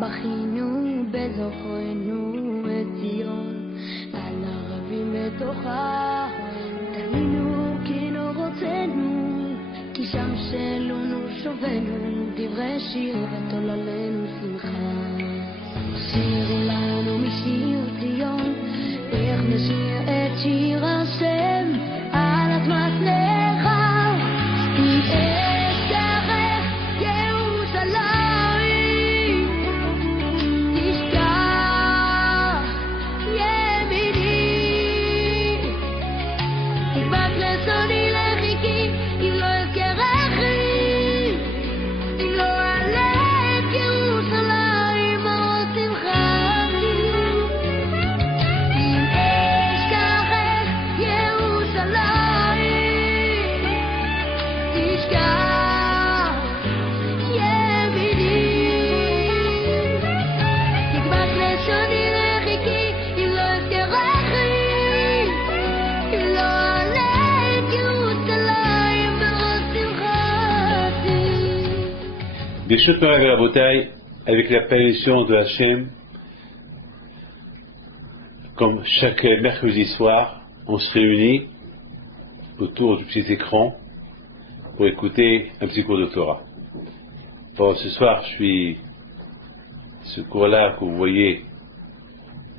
בכינו בזוכרנו את ציון, על ערבים בתוכה, תלינו כי נורותינו, כי שם שלונו שובנו, דברי שיר ותוללנו שמחה. שירו לנו משיר ציון, איך נשיר את שיר השם, על אדמת נחל, עם אש דרך ירושלים, תשכח ימיני, תקבץ לצוני לחיקי, אם לא אזכרכי, אם לא אעלה את ירושלים בראש שמחתי, אם אשכחך ירושלים, תשכח ימיני, תקבץ לשוני לחיקי, אם לא אזכרכי, אם לא אעלה את ירושלים בראש שמחתי. Birshut Morav et Rabotai, avec l'apparition de Hachem, comme chaque mercredi soir, on se réunit autour du petit écran pour écouter un petit cours de Torah. Bon, ce soir, ce cours-là que vous voyez,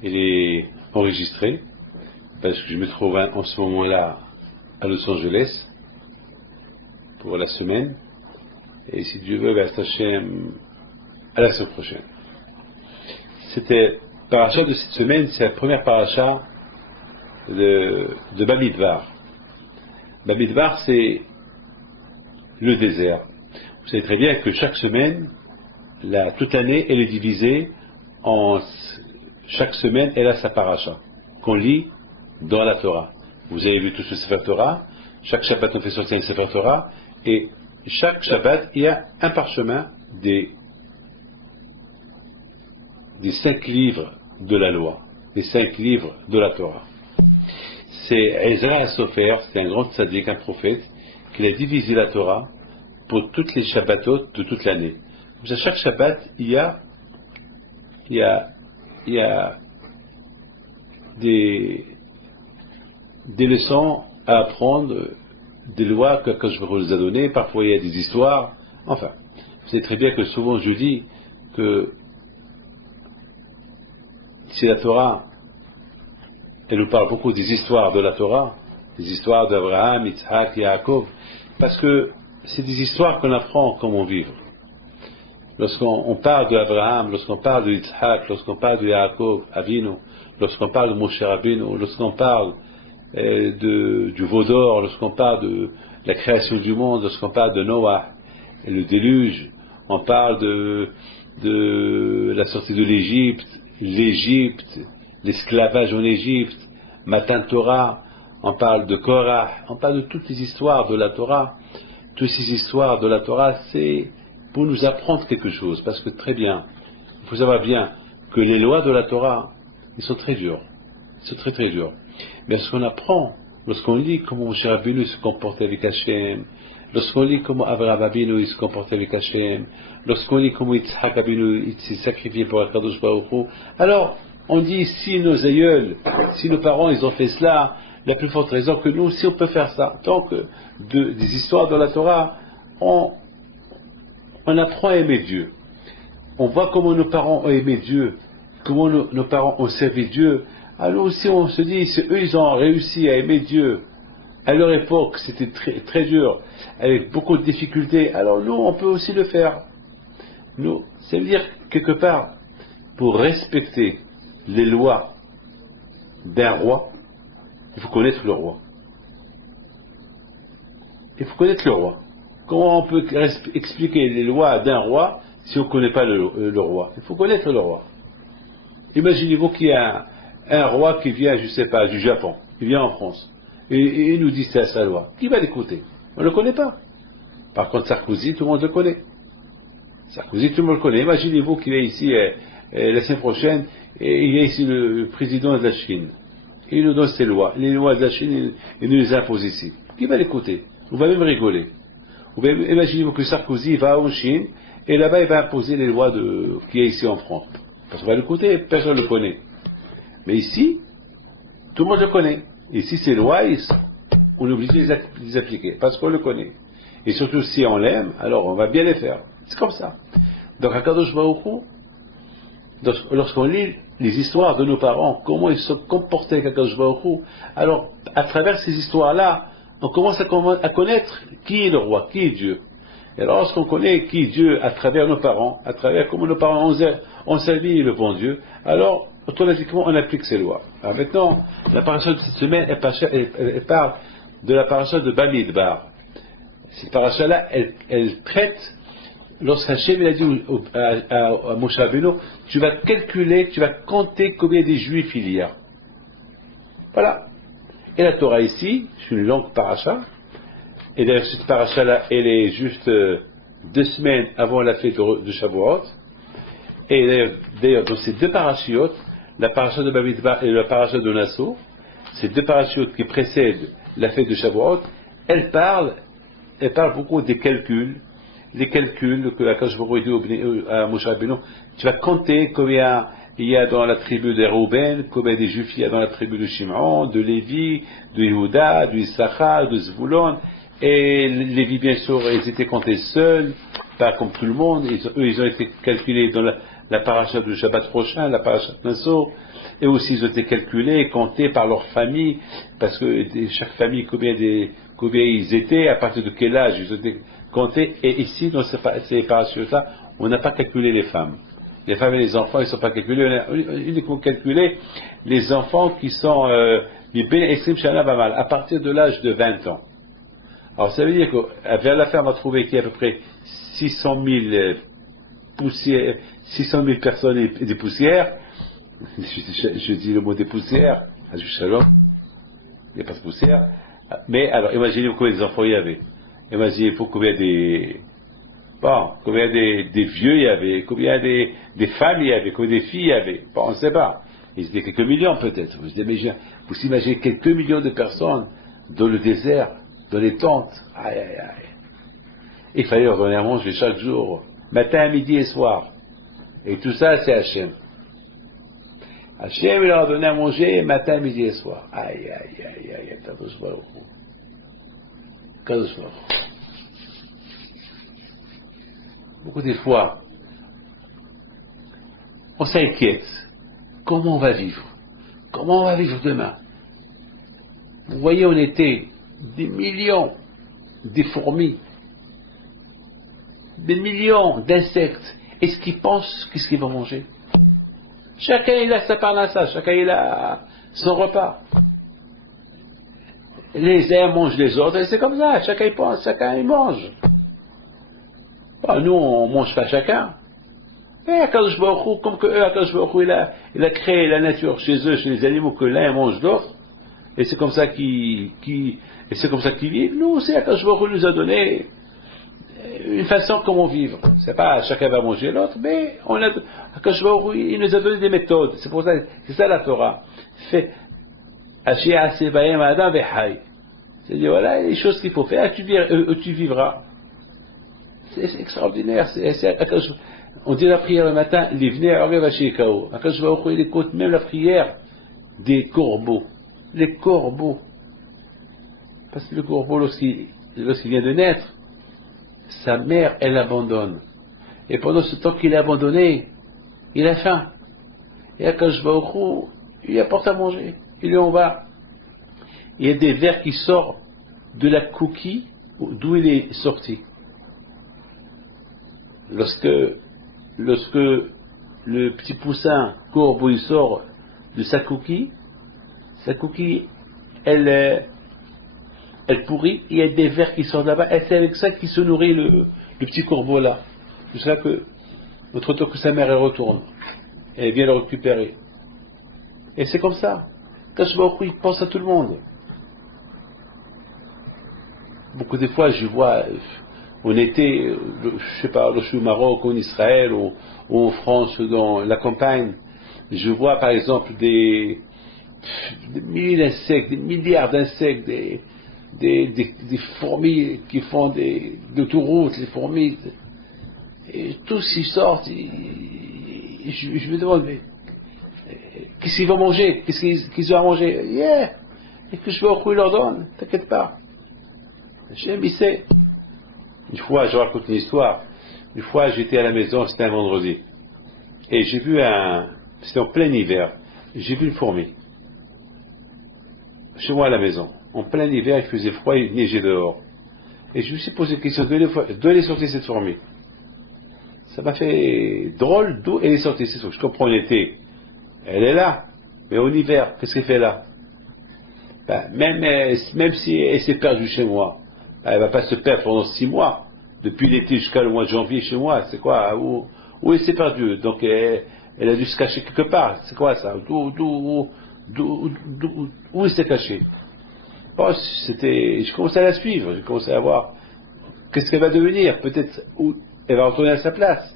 il est enregistré, parce que je me trouve en ce moment-là à Los Angeles pour la semaine. Et si Dieu veut, Hachem, à la semaine prochaine. C'était paracha de cette semaine, c'est la première paracha de Bamidbar. Bamidbar, c'est le désert. Vous savez très bien que chaque semaine, toute l'année, elle est divisée en chaque semaine, elle a sa paracha qu'on lit dans la Torah. Vous avez vu tout ce Sefer Torah. Chaque Shabbat, on fait sortir un Sefer Torah, et chaque Shabbat, il y a un parchemin des 5 livres de la loi, des 5 livres de la Torah. C'est Ezra Sofer, c'est un grand tzaddik, un prophète, qui a divisé la Torah pour toutes les Shabbatot de toute l'année. À chaque Shabbat, il y a des leçons à apprendre, des lois que je vous ai données. Parfois il y a des histoires. Enfin, vous savez très bien que souvent je dis que si la Torah, elle nous parle beaucoup des histoires de la Torah, des histoires d'Abraham, Yitzhak, Yaakov, parce que c'est des histoires qu'on apprend comment vivre. Lorsqu'on parle d'Abraham, lorsqu'on parle de Yitzhak, lorsqu'on parle de Yaakov, Avinu, lorsqu'on parle de Moshe Rabbeinu, lorsqu'on parle du veau d'or, lorsqu'on parle de la création du monde, lorsqu'on parle de Noah et le déluge, on parle de la sortie de l'Égypte, l'esclavage en Égypte, Matan Torah, on parle de Korah, on parle de toutes les histoires de la Torah. Toutes ces histoires de la Torah, c'est pour nous apprendre quelque chose, parce que très bien, il faut savoir bien que les lois de la Torah, ils sont très dures, ils sont très très durs. Mais lorsqu'on apprend, lorsqu'on lit comment Moshe Rabbeinu se comportait avec Hachem, lorsqu'on lit comment Avraham Avinu se comportait avec Hachem, lorsqu'on lit comment Yitzhak Avinu s'est sacrifié pour Akadosh Baruch Hu, alors on dit si nos aïeuls, si nos parents ils ont fait cela, la plus forte raison que nous, si on peut faire ça. Donc des histoires de la Torah, on apprend à aimer Dieu. On voit comment nos parents ont aimé Dieu, comment nos parents ont servi Dieu. Alors aussi on se dit, c'est eux ils ont réussi à aimer Dieu. À leur époque c'était très, très dur, avec beaucoup de difficultés. Alors nous on peut aussi le faire. Nous, ça veut dire quelque part, pour respecter les lois d'un roi, il faut connaître le roi. Il faut connaître le roi. Comment on peut expliquer les lois d'un roi si on ne connaît pas le roi? Il faut connaître le roi. Imaginez-vous qu'il y a un roi qui vient, je ne sais pas, du Japon, il vient en France, et il nous dit c'est sa loi. Qui va l'écouter? On ne le connaît pas. Par contre, Sarkozy, tout le monde le connaît. Sarkozy, tout le monde le connaît. Imaginez-vous qu'il est ici la semaine prochaine, et il y a ici le président de la Chine. Il nous donne ses lois. Les lois de la Chine, il nous les impose ici. Qui va l'écouter? On va même rigoler. Imaginez-vous que Sarkozy va en Chine et là-bas il va imposer les lois qu'il y a ici en France. Parce qu'on va l'écouter, personne ne le connaît. Mais ici, tout le monde le connaît. Ici, ces lois, on est obligé de les appliquer, parce qu'on le connaît. Et surtout, si on l'aime, alors on va bien les faire. C'est comme ça. Donc, à Kadosh Baruch Hu, lorsqu'on lit les histoires de nos parents, comment ils se comportaient avec Kadosh Baruch Hu, alors, à travers ces histoires-là, on commence à connaître qui est le roi, qui est Dieu. Et alors, lorsqu'on connaît qui est Dieu à travers nos parents, à travers comment nos parents ont servi le bon Dieu, alors, automatiquement, on applique ces lois. Alors maintenant, la paracha de cette semaine, elle parle de la paracha de Bamidbar. Cette paracha-là, elle traite, lorsqu'Hachem a dit à Moshe Rabbeinu, tu vas calculer, tu vas compter combien de Juifs il y a. Voilà. Et la Torah ici, c'est une longue paracha, et d'ailleurs cette paracha-là, elle est juste 2 semaines avant la fête de Shavuot, et d'ailleurs dans ces 2 parachiotes, la paracha de Bamidbar et la paracha de Nassau, ces 2 parachiotes qui précèdent la fête de Shavuot, elles parlent beaucoup des calculs, les calculs que Akash Baruch Hu dit à Moshe Rabbeinu. Tu vas compter combien il y a dans la tribu de Reuben, combien de Juifs il y a dans la tribu de Shimon, de Lévi, de Yehuda, de Issachar, de Zvulon. Et Lévi, bien sûr, ils étaient comptés seuls, pas comme tout le monde. Ils ont été calculés dans la paracha du Shabbat prochain, la paracha de Nassau. Et aussi, ils ont été calculés, comptés par leur famille, parce que chaque famille, combien ils étaient, à partir de quel âge ils ont été comptés. Et ici, dans ces parachutes-là, on n'a pas calculé les femmes. Les femmes et les enfants, ils ne sont pas calculés. On a uniquement calculé les enfants qui sont à partir de l'âge de 20 ans. Alors, ça veut dire que vers la fin, on va trouver qu'il y a à peu près 600 000 personnes et des poussières. Je dis le mot des poussières, Shalom, il n'y a pas de poussière. Mais alors, imaginez combien d'enfants il y avait. Imaginez combien des vieux il y avait, combien des femmes il y avait, combien des filles il y avait. Bon, on ne sait pas. Ils étaient quelques millions peut-être. Vous imaginez quelques millions de personnes dans le désert, dans les tentes. Aïe, aïe, aïe. Il fallait leur donner à manger chaque jour, matin, midi et soir. Et tout ça, c'est Hachem. Hachem, il leur a donné à manger matin, midi et soir. Aïe, aïe, aïe, aïe, Kadosh Baruch Hu. Kadosh Baruch Hu. Beaucoup de fois, on s'inquiète. Comment on va vivre? Comment on va vivre demain? Vous voyez, on était des millions de fourmis, des millions d'insectes. Est-ce qu'ils pensent qu'est-ce qu'ils vont manger? Chacun il a sa parnassa, chacun il a son repas. Les uns mangent les autres, et c'est comme ça, chacun il pense, chacun il mange. Bon, nous on ne mange pas chacun. Et Akadosh Baruch Hu, comme que eux, Akadosh Baruch Hu, il a créé la nature chez eux, chez les animaux, que l'un mange l'autre, et c'est comme ça qu'ils vivent. Nous, c'est Akadosh Baruch Hu nous a donné une façon comment vivre. C'est pas chacun va manger l'autre, mais Akadosh Baruch Hu, il nous a donné des méthodes. C'est pour ça, c'est ça la Torah. C'est-à-dire, voilà les choses qu'il faut faire, tu vivras. C'est extraordinaire. On dit la prière le matin, Akadosh Baruch Hu, il écoute même la prière des corbeaux. Les corbeaux. Parce que le corbeau, lorsqu'il vient de naître, sa mère, elle l'abandonne. Et pendant ce temps qu'il est abandonné, il a faim. Et Akadosh Baruch Hu, il lui apporte à manger. Il lui en va. Il y a des vers qui sortent de la coquille d'où il est sorti. Lorsque le petit poussin corbeau il sort de sa coquille, elle pourrit, il y a des vers qui sortent là-bas, et c'est avec ça qu'il se nourrit le petit corbeau là. Jusqu'à que notre temps que sa mère elle retourne, et elle vient le récupérer. Et c'est comme ça. Akadosh Baruch Hu, il pense à tout le monde. Beaucoup de fois, je vois, on était, je sais pas, je suis au Maroc, en Israël, ou en France, dans la campagne, je vois par exemple des milliers d'insectes, des milliards d'insectes, des fourmis qui font des autoroutes, les fourmis. Et tous ils sortent, je me demande, mais qu'est-ce qu'ils vont manger? Qu'est-ce qu'ils ont à manger? Yeah! Et que je vais au coup, il leur donne, t'inquiète pas. Hachem, il sait. Une fois, je raconte une histoire. Une fois, j'étais à la maison, c'était un vendredi. Et j'ai vu c'était en plein hiver, j'ai vu une fourmi. Chez moi à la maison. En plein hiver, il faisait froid, il neigeait dehors. Et je me suis posé la question, d'où elle est sortie cette fourmi? Ça m'a fait drôle, d'où elle est sortie cette fourmi. Je comprends l'été, elle est là. Mais en hiver, qu'est-ce qu'elle fait là? Ben, même si elle s'est perdue chez moi, elle ne va pas se perdre pendant 6 mois. Depuis l'été jusqu'à le mois de janvier chez moi, c'est quoi? Où elle s'est perdue? Donc elle a dû se cacher quelque part. C'est quoi ça? Où elle s'est cachée? Bon, je commençais à la suivre, je commençais à voir qu'est-ce qu'elle va devenir. Peut-être où elle va retourner à sa place.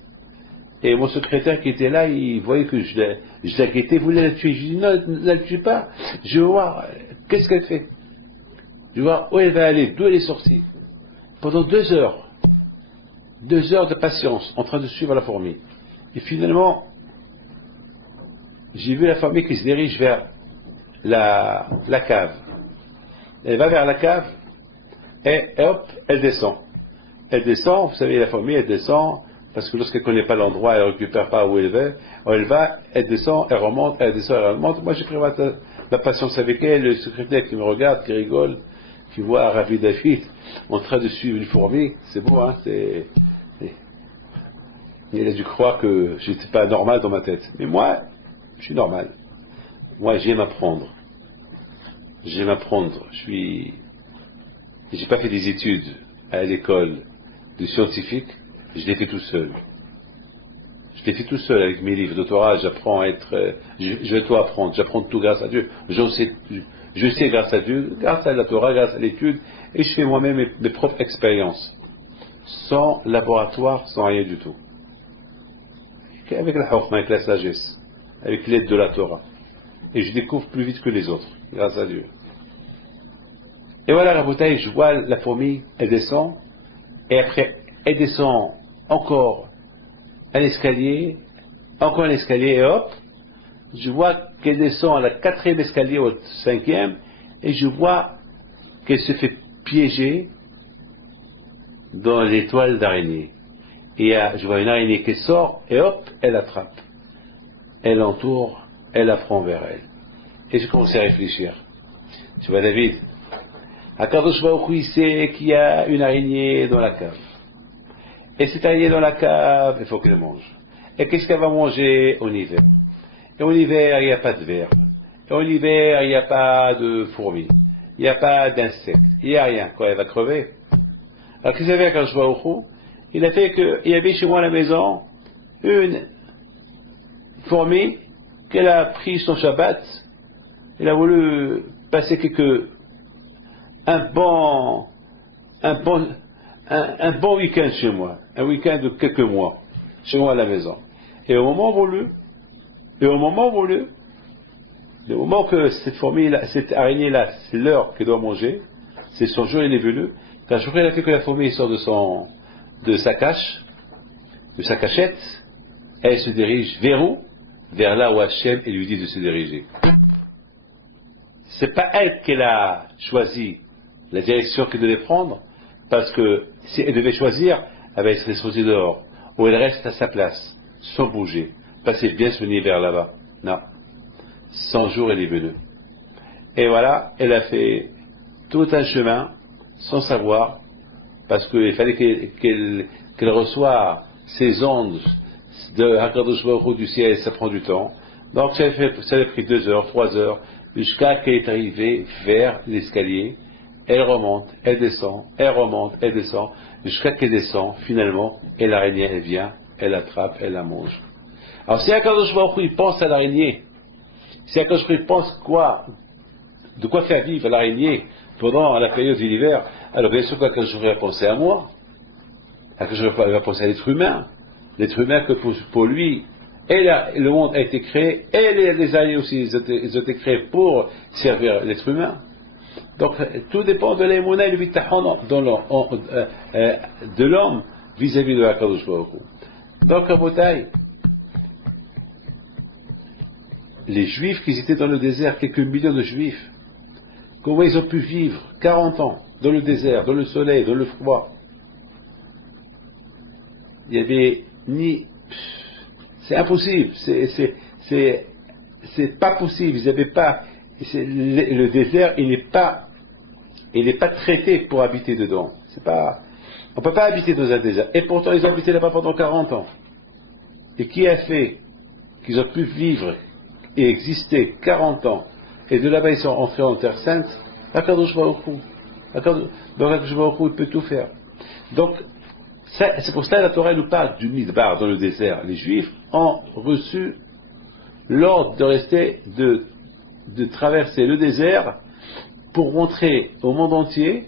Et mon secrétaire qui était là, il voyait que je l'inquiétais, voulait la tuer. Je lui dis non, ne la tue pas. Je veux voir qu'est-ce qu'elle fait. Je veux voir où elle va aller, d'où elle est sortie. Pendant 2 heures. 2 heures de patience en train de suivre la fourmi. Et finalement, j'ai vu la fourmi qui se dirige vers la cave. Elle va vers la cave et hop, elle descend. Elle descend, vous savez, la fourmi, elle descend, parce que lorsqu'elle ne connaît pas l'endroit, elle ne récupère pas où elle va, elle descend, elle remonte, elle descend, elle remonte. Moi, j'ai pris la patience avec elle, le secrétaire qui me regarde, qui rigole, qui voit Rabbi David en train de suivre une fourmi. C'est beau, hein, il a dû croire que j'étais pas normal dans ma tête. Mais moi, je suis normal. Moi, j'aime apprendre. J'aime apprendre. J'ai pas fait des études à l'école de scientifique. Je l'ai fait tout seul. Je l'ai fait tout seul avec mes livres de Torah. J'apprends à être. Je vais tout apprendre. J'apprends tout grâce à Dieu. Je sais grâce à Dieu, grâce à la Torah, grâce à l'étude, et je fais moi-même mes propres expériences. Sans laboratoire, sans rien du tout. Avec la Chokhmah, avec la sagesse, avec l'aide de la Torah. Et je découvre plus vite que les autres, grâce à Dieu. Et voilà la bouteille, je vois la fourmi, elle descend, et après, elle descend encore un escalier, et hop, je vois qu'elle descend à la 4e escalier au 5e, et je vois qu'elle se fait piéger dans les toiles d'araignée. Et je vois une araignée qui sort, et hop, elle attrape. Elle entoure, elle la prend vers elle. Et je commence à réfléchir. Je vois David, Akadosh Baruch Hu, il sait qu'il y a une araignée dans la cave. Et cette araignée dans la cave, il faut qu'elle mange. Et qu'est-ce qu'elle va manger en hiver? Et en hiver, il n'y a pas de vers. Et en hiver, il n'y a pas de fourmis. Il n'y a pas d'insectes. Il n'y a rien. Quoi, elle va crever. Alors qu'est-ce qu'il fait Akadosh Baruch Hu? Il a fait qu'il y avait chez moi à la maison une fourmi qu'elle a pris son Shabbat. Elle a voulu passer un bon week-end chez moi, un week-end de quelques mois, chez moi à la maison. Et au moment voulu, le moment que cette fourmi-là, cette araignée-là, c'est l'heure qu'elle doit manger, c'est son jour, il est venu, quand je elle a fait que la fourmi sort de sa cache, de sa cachette, elle se dirige vers où? Vers là où Hachem lui dit de se diriger. C'est pas elle qu'elle a choisi la direction qu'elle devait prendre, parce que si elle devait choisir, elle va être exposée dehors, ou elle reste à sa place, sans bouger, passer bien son hiver là-bas. Non. 100 jours, elle est venue. Et voilà, elle a fait tout un chemin, sans savoir, parce qu'il fallait qu'elle reçoive ces ondes de Hakadosh Baruch Hu du ciel, ça prend du temps. Donc ça a pris 2 heures, 3 heures, jusqu'à qu'elle est arrivée vers l'escalier. Elle remonte, elle descend, elle remonte, elle descend, jusqu'à qu'elle descend, finalement, et l'araignée, elle vient, elle l'attrape, elle la mange. Alors si Hakadosh Baruch Hu, il pense à l'araignée, si Hakadosh Baruch Hu pense de quoi faire vivre l'araignée pendant la période de l'hiver, alors bien sûr qu'Hakadosh Baruch Hu va penser à moi, Hakadosh Baruch Hu va penser à l'être humain que pour lui, et le monde a été créé, et les araignées aussi, ils ont été créés pour servir l'être humain. Donc tout dépend de l'émouna et du bitachon de l'homme vis-à-vis de Akadosh Baruch Hu. Donc, Rabotai, les Juifs qui étaient dans le désert, quelques millions de Juifs, comment ils ont pu vivre 40 ans dans le désert, dans le soleil, dans le froid? Il n'y avait ni... C'est impossible, c'est pas possible, ils n'avaient pas... Le désert, il n'est pas traité pour habiter dedans. On ne peut pas habiter dans un désert. Et pourtant, ils ont habité là-bas pendant 40 ans. Et qui a fait qu'ils ont pu vivre et exister 40 ans, et de là-bas ils sont entrés en Terre Sainte? Akadosh Baruch Hu. Akadosh Baruch Hu, il peut tout faire. Donc, c'est pour cela que la Torah nous parle du Midbar dans le désert. Les Juifs ont reçu l'ordre de rester, de traverser le désert pour montrer au monde entier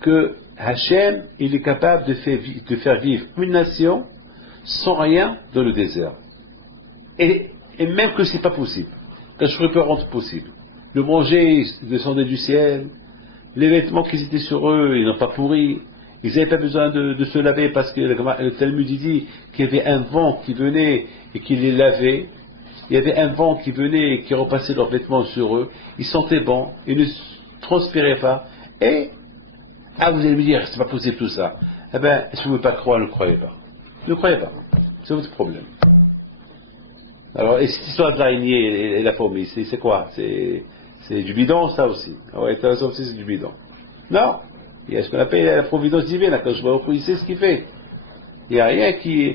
que Hachem, il est capable de faire vivre une nation sans rien dans le désert. Et même que ce n'est pas possible, que je peux rendre possible. Le manger descendait du ciel, les vêtements qui étaient sur eux, ils n'ont pas pourri, ils n'avaient pas besoin de se laver parce que le Talmud dit qu'il y avait un vent qui venait et qui les lavait. Il y avait un vent qui venait et qui repassait leurs vêtements sur eux. Ils sentaient bon, ils ne transpiraient pas. Et, vous allez me dire, c'est pas possible tout ça. Eh bien, si vous ne pouvez pas croire, ne croyez pas. Ne croyez pas. C'est votre problème. Alors, et cette histoire de l'araignée et la fourmi, c'est quoi? C'est du bidon, ça aussi. Ouais, ça aussi, c'est du bidon. Non. Il y a ce qu'on appelle la providence divine. Quand je vois il sait ce qu'il fait. Il n'y a rien qui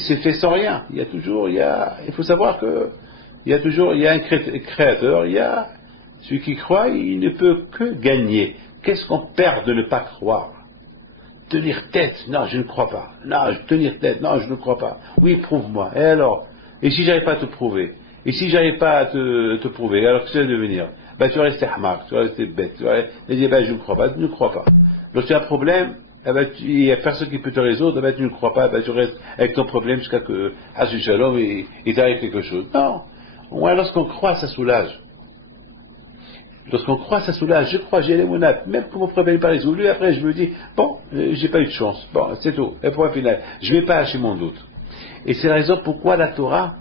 se fait sans rien. Il faut savoir que il y a un créateur, il y a celui qui croit, il ne peut que gagner. Qu'est-ce qu'on perd de ne pas croire? Tenir tête, non, je ne crois pas. Non, tenir tête, non, je ne crois pas. Oui, prouve-moi. Et alors? Et si j'arrive pas à te prouver? Et si j'arrive pas à te prouver, alors que tu vas devenir? Tu vas rester hamar, tu vas rester bête, tu vas dire, je ne crois pas, tu ne crois pas. Donc tu as un problème, il n'y a personne qui peut te résoudre, tu ne crois pas, tu restes avec ton problème jusqu'à que, Hashem Shalom, il t'arrive quelque chose. Non. Moi, lorsqu'on croit, ça soulage. Lorsqu'on croit, ça soulage. Je crois, j'ai les monates, même que mon problème n'est pas résolu, après je me dis, bon, j'ai pas eu de chance. Bon, c'est tout. Et point final. Je ne vais pas hacher mon doute. Et c'est la raison pourquoi la Torah,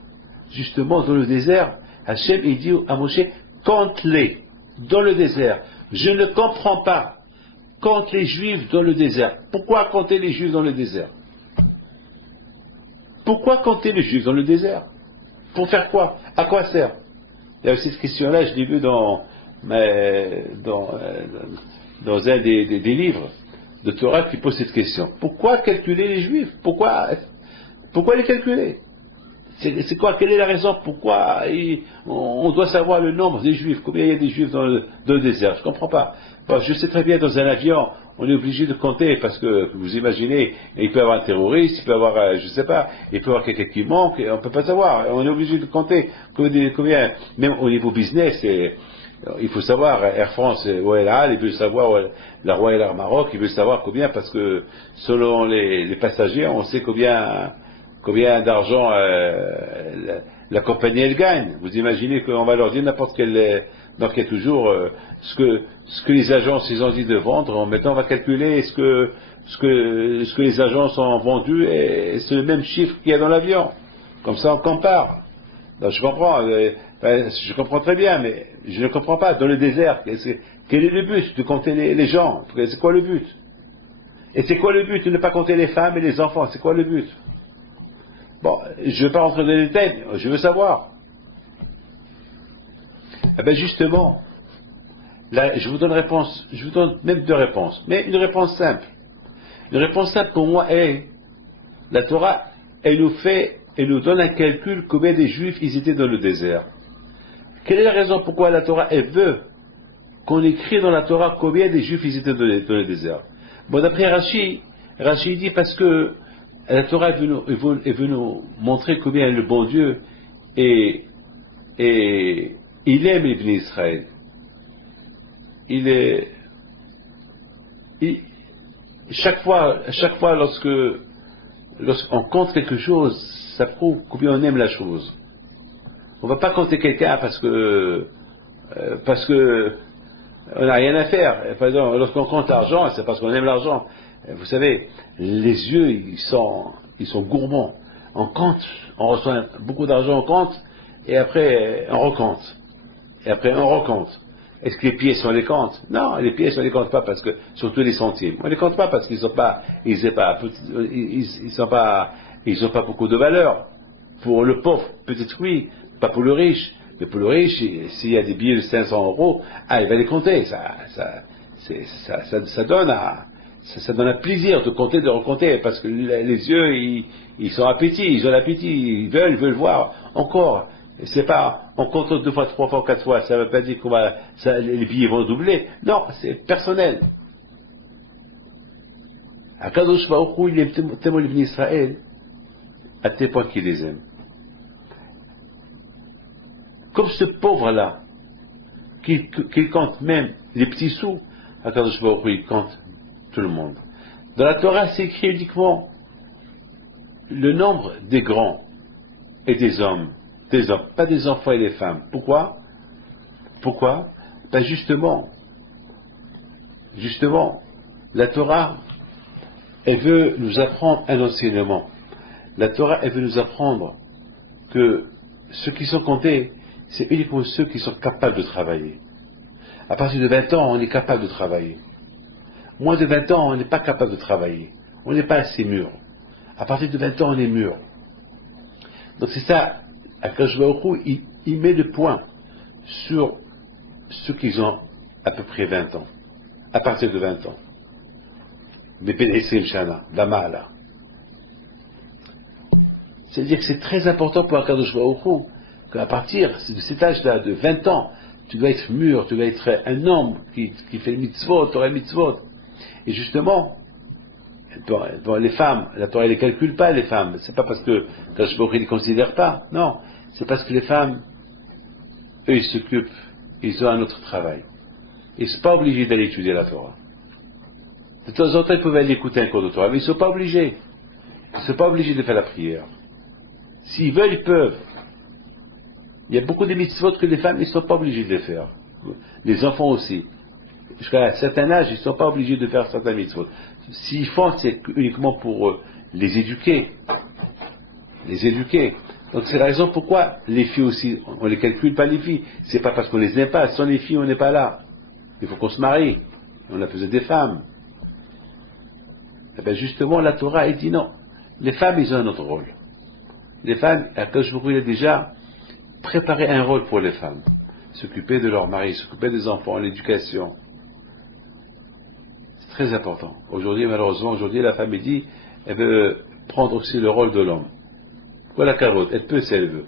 justement, dans le désert, Hachem, il dit à Moshe, compte-les dans le désert. Je ne comprends pas. Compte les Juifs dans le désert. Pourquoi compter les Juifs dans le désert? Pourquoi compter les Juifs dans le désert? Pour faire quoi? À quoi sert? Il y a aussi cette question-là, je l'ai vu dans un des livres de Torah qui pose cette question. Pourquoi calculer les Juifs? Pourquoi les calculer? C'est quoi? Quelle est la raison? Pourquoi on doit savoir le nombre des Juifs? Combien il y a des Juifs dans le désert? Je ne comprends pas. Je sais très bien, dans un avion, on est obligé de compter, parce que, vous imaginez, il peut y avoir un terroriste, il peut y avoir, je ne sais pas, il peut y avoir quelqu'un qui manque, on ne peut pas savoir. On est obligé de compter combien, même au niveau business, il faut savoir, Air France, Royal Al, il veut savoir, la Royal Air Maroc, il veut savoir combien, parce que selon les passagers, on sait combien d'argent la compagnie elle gagne. Vous imaginez qu'on va leur dire n'importe quel... Donc il y a toujours ce que les agences ils ont dit de vendre. Maintenant on va calculer ce que les agences ont vendu et c'est le même chiffre qu'il y a dans l'avion. Comme ça on compare. Donc je comprends très bien, mais je ne comprends pas. Dans le désert, quel est le but de compter les gens? C'est quoi le but? Et c'est quoi le but de ne pas compter les femmes et les enfants? C'est quoi le but? Bon, je ne vais pas rentrer dans les détails, je veux savoir. Eh bien justement, là, je vous donne même deux réponses, mais une réponse simple. Une réponse simple pour moi est, la Torah, elle nous donne un calcul combien des Juifs ils étaient dans le désert. Quelle est la raison pourquoi la Torah, elle veut qu'on écrit dans la Torah combien des Juifs ils étaient dans le désert? Bon, d'après Rashi dit parce que la Torah est venue nous montrer combien le bon Dieu et il aime les Bnei Israël. Chaque fois lorsqu'on compte quelque chose, ça prouve combien on aime la chose. On ne va pas compter quelqu'un parce que on n'a rien à faire. Par exemple, lorsqu'on compte l'argent, c'est parce qu'on aime l'argent. Vous savez, les yeux, ils sont gourmands. On compte, on reçoit beaucoup d'argent, on compte, et après on recompte. Et après on recompte. Est-ce que les pièces, on les compte? Non, les pièces, on les compte pas parce que, surtout les centimes. On les compte pas parce qu'ils sont pas, ils ont pas beaucoup de valeur. Pour le pauvre, peut-être oui, pas pour le riche. Mais pour le riche, s'il y a des billets de 500 euros, il va les compter. Ça donne un plaisir de compter, de recompter, parce que les yeux, ils sont appétits, ils ont l'appétit, ils veulent voir encore. C'est pas, on compte 2 fois, 3 fois, 4 fois, ça ne veut pas dire les billets vont doubler. Non, c'est personnel. Akadosh Baruch Hu, il aime tellement les bénis Israël, à tel point qu'il les aime. Comme ce pauvre-là, qui compte même les petits sous, Akadosh Baruch Hu, il compte tout le monde. Dans la Torah, c'est écrit uniquement le nombre des grands et des hommes, pas des enfants et des femmes. Pourquoi? Ben justement, la Torah, elle veut nous apprendre un enseignement. La Torah, elle veut nous apprendre que ceux qui sont comptés, c'est uniquement ceux qui sont capables de travailler. À partir de 20 ans, on est capable de travailler. Moins de 20 ans, on n'est pas capable de travailler. On n'est pas assez mûr. À partir de 20 ans, on est mûr. Donc c'est ça, Akadosh Baruch Hu, il met le point sur ceux qui ont à peu près 20 ans. À partir de 20 ans. C'est-à-dire que c'est très important pour Akadosh Baruch Hu qu'à partir de cet âge-là, de 20 ans, tu dois être mûr, tu dois être un homme qui fait le mitzvot, Torah mitzvot. Et justement, les femmes, la Torah ne les calcule pas, les femmes. C'est pas parce que Akadosh Baruch Hu ne les considère pas. Non, c'est parce que les femmes, eux, ils s'occupent, ils ont un autre travail. Ils ne sont pas obligés d'aller étudier la Torah. De temps en temps, ils peuvent aller écouter un cours de Torah, mais ils ne sont pas obligés. Ils ne sont pas obligés de faire la prière. S'ils veulent, ils peuvent. Il y a beaucoup de mitzvot que les femmes ne sont pas obligées de les faire. Les enfants aussi. Jusqu'à un certain âge, ils ne sont pas obligés de faire certains mitzvot. S'ils font, c'est uniquement pour les éduquer. Les éduquer. Donc c'est la raison pourquoi les filles aussi, on ne les calcule pas les filles. C'est pas parce qu'on les aime pas. Sans les filles, on n'est pas là. Il faut qu'on se marie. On a besoin des femmes. Et bien justement, la Torah, elle dit non. Les femmes, ils ont un autre rôle. Les femmes, Akadosh Baruch Hu, il a déjà préparé un rôle pour les femmes. S'occuper de leur mari, s'occuper des enfants, l'éducation. C'est très important. Aujourd'hui, malheureusement, la femme, elle dit, elle veut prendre aussi le rôle de l'homme. Voilà la carotte, elle peut si elle veut.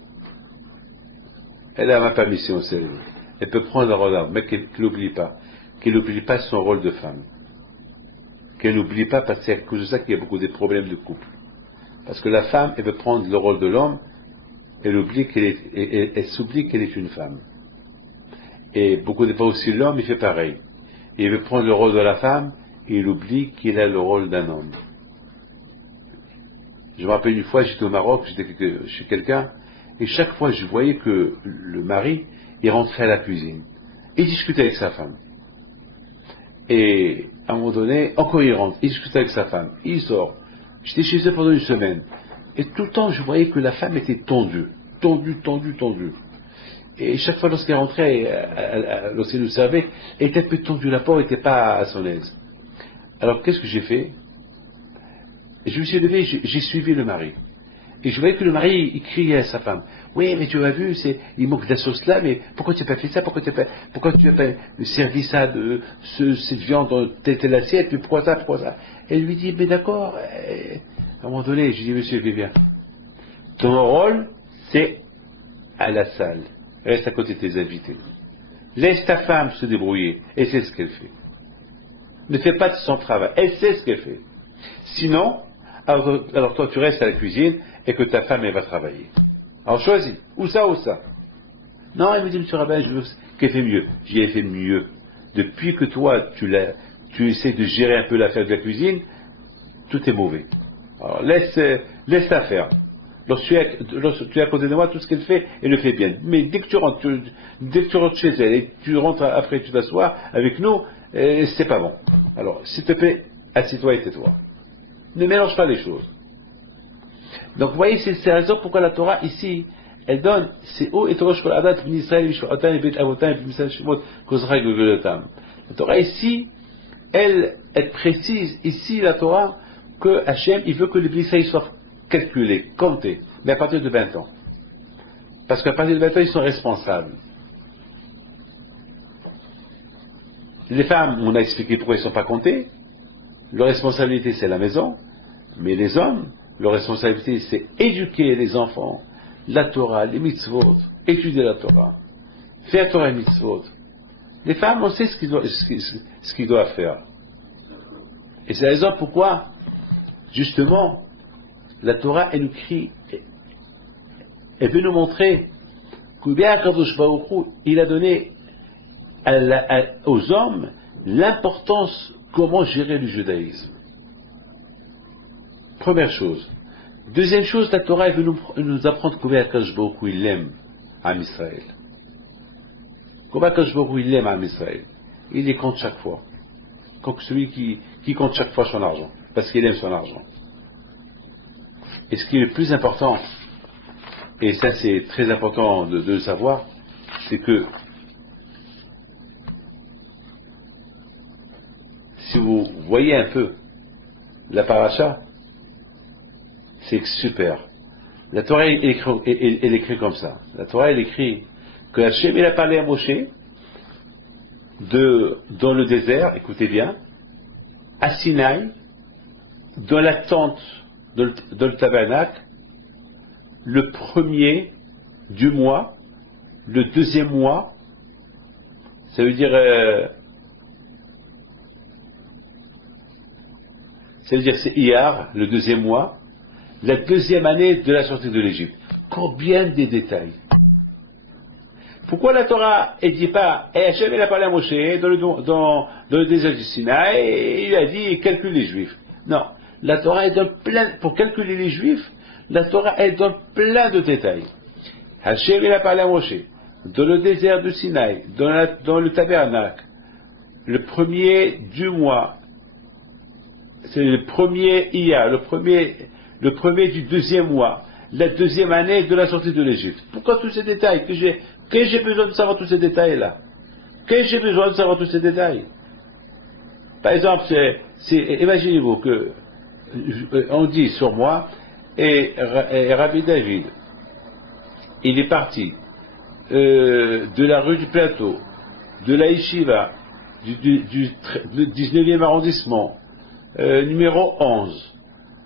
Elle a ma permission si elle veut. Elle peut prendre le rôle d'homme, mais qu'elle n'oublie pas. Qu'elle n'oublie pas son rôle de femme. Qu'elle n'oublie pas, parce que c'est à cause de ça qu'il y a beaucoup de problèmes de couple. Parce que la femme, elle veut prendre le rôle de l'homme, elle s'oublie qu'elle est une femme. Et beaucoup de fois aussi l'homme, il fait pareil. Il veut prendre le rôle de la femme, et il oublie qu'il a le rôle d'un homme. Je me rappelle une fois, j'étais au Maroc, j'étais chez quelqu'un, et chaque fois je voyais que le mari, il rentrait à la cuisine. Il discutait avec sa femme. Et à un moment donné, encore il rentre, il discute avec sa femme, il sort. J'étais chez eux pendant une semaine. Et tout le temps, je voyais que la femme était tendue. Et chaque fois lorsqu'elle rentrait, lorsqu'elle nous servait, elle était un peu tendue, la peau n'était pas à son aise. Alors qu'est-ce que j'ai fait? Je me suis levé, j'ai suivi le mari. Et je voyais que le mari, il criait à sa femme. Oui, mais tu as vu, il manque de la sauce là, mais pourquoi tu n'as pas fait ça? Pourquoi tu n'as pas servi ça, cette viande dans telle assiette? Mais pourquoi ça? Elle lui dit, mais d'accord. À un moment donné, je dis, monsieur, viens. Ton rôle, c'est à la salle. Reste à côté de tes invités. Laisse ta femme se débrouiller. Elle sait ce qu'elle fait. Ne fais pas de son travail. Elle sait ce qu'elle fait. Sinon, alors toi, tu restes à la cuisine et que ta femme, elle va travailler. Alors choisis. Ou ça. Non, elle me dit, monsieur Rabbin, je veux qu'elle fait mieux. J'y ai fait mieux. Depuis que toi, tu essaies de gérer un peu l'affaire de la cuisine, tout est mauvais. Alors laisse-la faire. Lorsque tu es à côté de moi, tout ce qu'elle fait, elle le fait bien. Mais dès que tu rentres chez elle et tu rentres après, tu t'assois avec nous, c'est pas bon. Alors, s'il te plaît, Assieds-toi et tais-toi. Ne mélange pas les choses. Donc vous voyez, c'est la raison pourquoi la Torah ici, elle donne, c'est où et Torah Shkol Adat, B'ni Israël, Mishpachotam, et Bet Avotam, et B'Misal Shemot, Kozra et Gogolotam. La Torah ici, elle précise, ici la Torah, que Hachem, il veut que les B'ni Israël soient calculés, comptés, mais à partir de 20 ans. Parce qu'à partir de 20 ans, ils sont responsables. Les femmes, on a expliqué pourquoi ils ne sont pas comptés. Leur responsabilité, c'est la maison. Mais les hommes, leur responsabilité, c'est éduquer les enfants, la Torah, les mitzvot, étudier la Torah, faire Torah et mitzvot. Les femmes, on sait ce qu'ils doivent faire. Et c'est la raison pourquoi, justement, la Torah, elle nous crie, elle veut nous montrer que bien Kadosh Baruch Hu, il a donné aux hommes l'importance comment gérer le judaïsme. Première chose. Deuxième chose, la Torah veut nous apprendre combien Kadosh Baruch Hu il aime Am Israël. Combien Kadosh Baruch Hu il aime Am Israël. Il les compte chaque fois. Comme celui qui compte chaque fois son argent. Parce qu'il aime son argent. Et ce qui est le plus important, et ça c'est très important de le savoir, c'est que si vous voyez un peu la paracha, c'est super. La Torah elle écrit comme ça. La Torah elle écrit que Hachem il a parlé à Moshe dans le désert, écoutez bien, à Sinaï, dans la tente dans le tabernacle, le premier du mois, le deuxième mois, ça veut dire c'est Iyar, le deuxième mois, la deuxième année de la sortie de l'Égypte. Combien de détails. Pourquoi la Torah ne dit pas, Hachem il a parlé à Moshe dans le désert du Sinaï et il a dit calcule les Juifs. Non, la Torah elle donne pour calculer les Juifs, la Torah elle donne plein de détails. Hachem il a parlé à Moshe dans le désert du Sinaï, dans le tabernacle, le premier du mois, c'est le premier Iyar, le premier du deuxième mois, la deuxième année de la sortie de l'Égypte. Pourquoi tous ces détails? Que j'ai besoin de savoir tous ces détails-là? Que j'ai besoin de savoir tous ces détails? Par exemple, imaginez-vous que on dit sur moi, et Rabbi David, il est parti de la rue du Plateau, de la Yeshiva, du 19e arrondissement, numéro 11,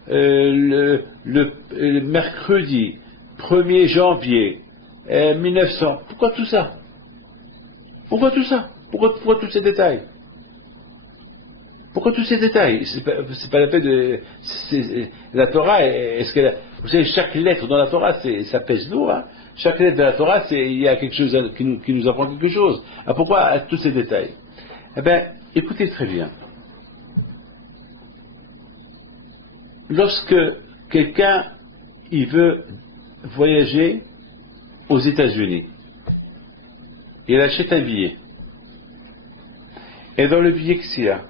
le mercredi 1er janvier 1900. Pourquoi tout ça? Pourquoi tout ça? Pourquoi tous ces détails? Pourquoi tous ces détails? C'est pas la peine de... La Torah, vous savez, chaque lettre dans la Torah, ça pèse lourd. Hein? Chaque lettre de la Torah, il y a quelque chose qui nous apprend quelque chose. Alors pourquoi tous ces détails? Eh bien, écoutez très bien. Lorsque quelqu'un il veut voyager aux États-Unis, il achète un billet. Et dans le billet qu'il y a,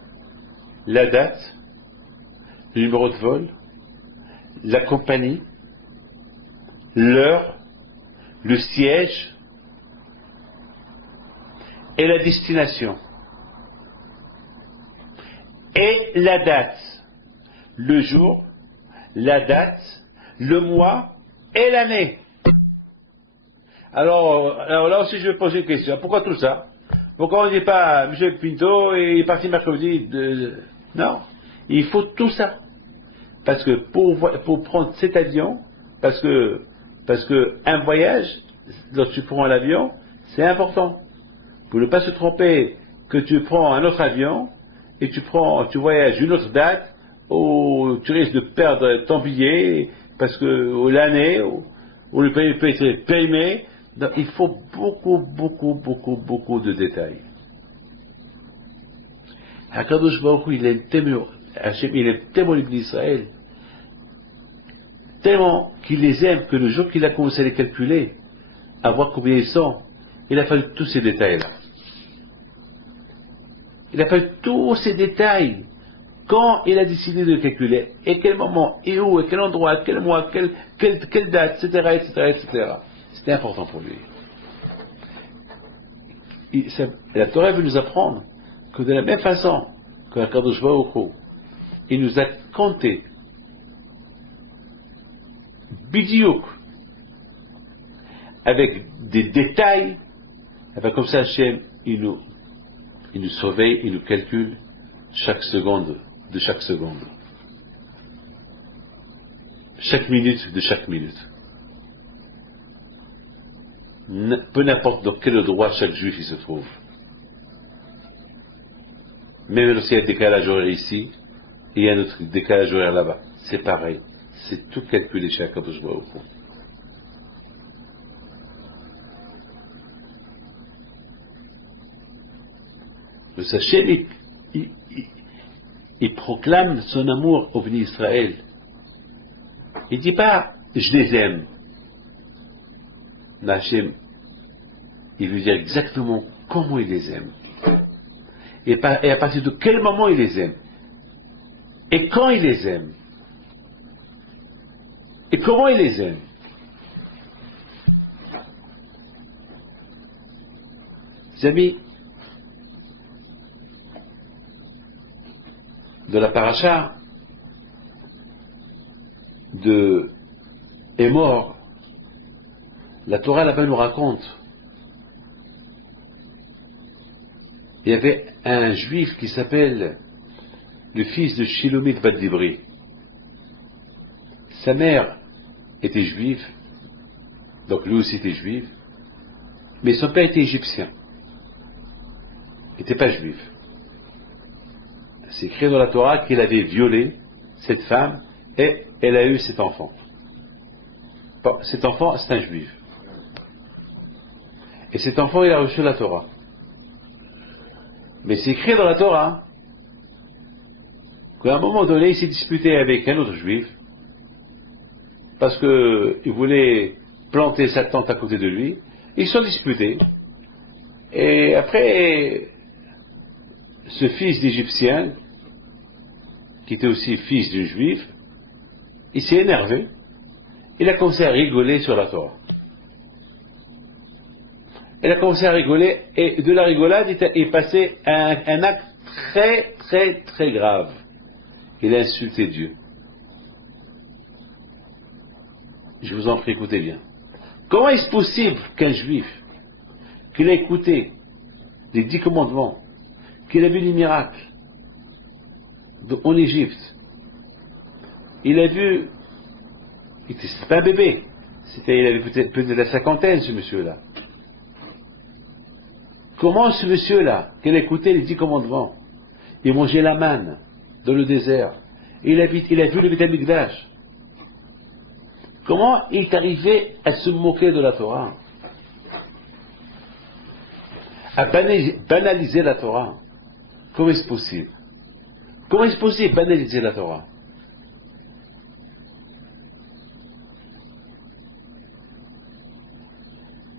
la date, le numéro de vol, la compagnie, l'heure, le siège et la destination. Et la date, le jour, la date, le mois et l'année. Alors là aussi je vais poser une question. Pourquoi tout ça? Pourquoi on ne dit pas M. Pinto est parti mercredi Non, il faut tout ça. Parce que pour prendre cet avion, parce que un voyage, lorsque tu prends l'avion, c'est important. Pour ne pas se tromper que tu prends un autre avion et tu voyages une autre date où tu risques de perdre ton billet parce que l'année où le pays peut être périmé. Donc, il faut beaucoup de détails. Hakadosh Baruch Hu, il aime tellement les d'Israël, tellement qu'il les aime que le jour qu'il a commencé à les calculer, à voir combien ils sont, il a fallu tous ces détails-là. Il a fallu tous ces détails quand il a décidé de calculer, et quel moment, et où, et quel endroit, quel mois, quelle date, etc., etc. C'était important pour lui. La Torah veut nous apprendre que de la même façon que Kadosh Baruch Hu, il nous a compté bidiouk avec des détails, comme ça Hachem, il nous surveille, il nous calcule chaque seconde de chaque seconde, chaque minute de chaque minute. Peu n'importe dans quel endroit chaque juif il se trouve. Même s'il y a un décalage horaire ici, et il y a un autre décalage horaire là-bas. C'est pareil. C'est tout calculé chez Akadosh Baruch Hu. Le Sachem, il proclame son amour au Bnei Israël. Il ne dit pas « je les aime ». Hachem, il veut dire exactement comment il les aime. Et à partir de quel moment il les aime. Et quand il les aime. Et comment il les aime. Les amis, de la paracha de Émor, la Torah là-bas nous raconte, il y avait un juif qui s'appelle le fils de Shilomit Bat Dibri. Sa mère était juive, donc lui aussi était juif, mais son père était égyptien. Il n'était pas juif. C'est écrit dans la Torah qu'il avait violé cette femme et elle a eu cet enfant. Bon, cet enfant, c'est un juif. Et cet enfant, il a reçu la Torah. Mais c'est écrit dans la Torah qu'à un moment donné, il s'est disputé avec un autre juif parce qu'il voulait planter sa tente à côté de lui. Ils se sont disputés. Et après, ce fils d'Égyptien, qui était aussi fils d'un juif, il s'est énervé. Il a commencé à rigoler sur la Torah. Elle a commencé à rigoler, et de la rigolade, il est passé à un acte très, très, très grave. Il a insulté Dieu. Je vous en prie, écoutez bien. Comment est-ce possible qu'un juif, qu'il a écouté les 10 commandements, qu'il a vu les miracles en Égypte, il a vu, c'était pas un bébé, il avait peut-être la cinquantaine, ce monsieur-là. Comment ce monsieur-là, qui a écouté les 10 commandements, il mangeait la manne dans le désert, il a vu le Beth Amikdash, comment il est arrivé à se moquer de la Torah, à banaliser la Torah? Comment est-ce possible? Comment est-ce possible banaliser la Torah?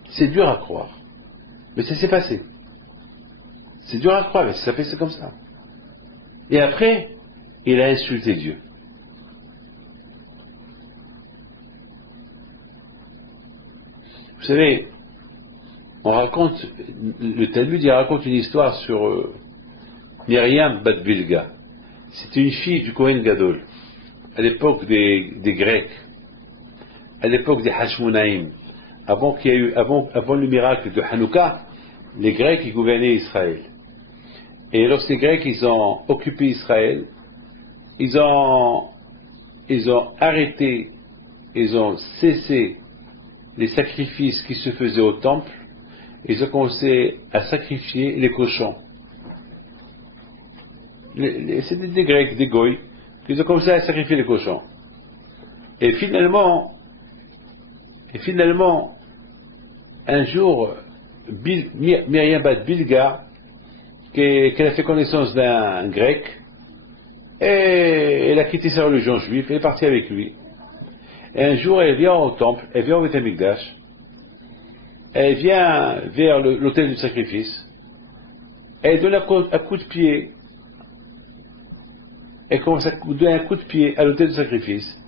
C'est dur à croire, mais ça s'est passé. C'est dur à croire, mais ça s'est passé comme ça. Et après, il a insulté Dieu. Vous savez, on raconte, le Talmud il raconte une histoire sur Myriam Bat Bilga. C'était une fille du Kohen Gadol, à l'époque des Grecs, à l'époque des Hashmonaïm, avant le miracle de Hanouka, les Grecs ils gouvernaient Israël. Et lorsque les Grecs ils ont occupé Israël, ils ont arrêté, ils ont cessé les sacrifices qui se faisaient au temple, ils ont commencé à sacrifier les cochons. C'était des Grecs, des Goïs, ils ont commencé à sacrifier les cochons. Et finalement, un jour, Myriam Bat Bilga, qu'elle a fait connaissance d'un grec, et elle a quitté sa religion juive, elle est partie avec lui. Et un jour, elle vient au temple, elle vient au Beth Amikdash, elle vient vers l'autel du sacrifice, elle donne un coup de pied, elle commence à donner un coup de pied à l'autel de sacrifice.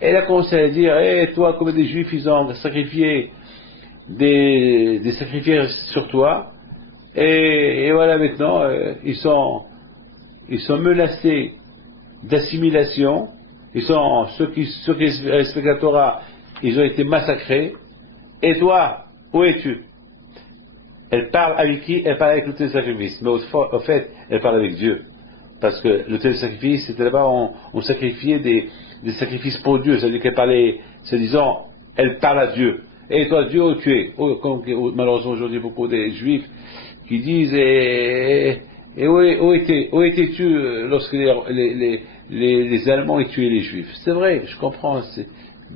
Elle a commencé à dire, toi, comme des juifs, ils ont sacrifié des sacrifices sur toi, et voilà maintenant, ils sont menacés d'assimilation, ceux qui respectent la Torah, ils ont été massacrés, et toi, où es-tu? Elle parle avec qui? Elle parle avec l'autel de sacrifice, mais au fait, elle parle avec Dieu. Parce que l'autel de sacrifice, c'était là-bas, on sacrifiait des sacrifices pour Dieu. C'est-à-dire qu'elle parlait, se disant, elle parle à Dieu. Et toi, Dieu, où tu es? Malheureusement, aujourd'hui, beaucoup des Juifs qui disent, où étais-tu lorsque les Allemands ont tué les Juifs? C'est vrai, je comprends.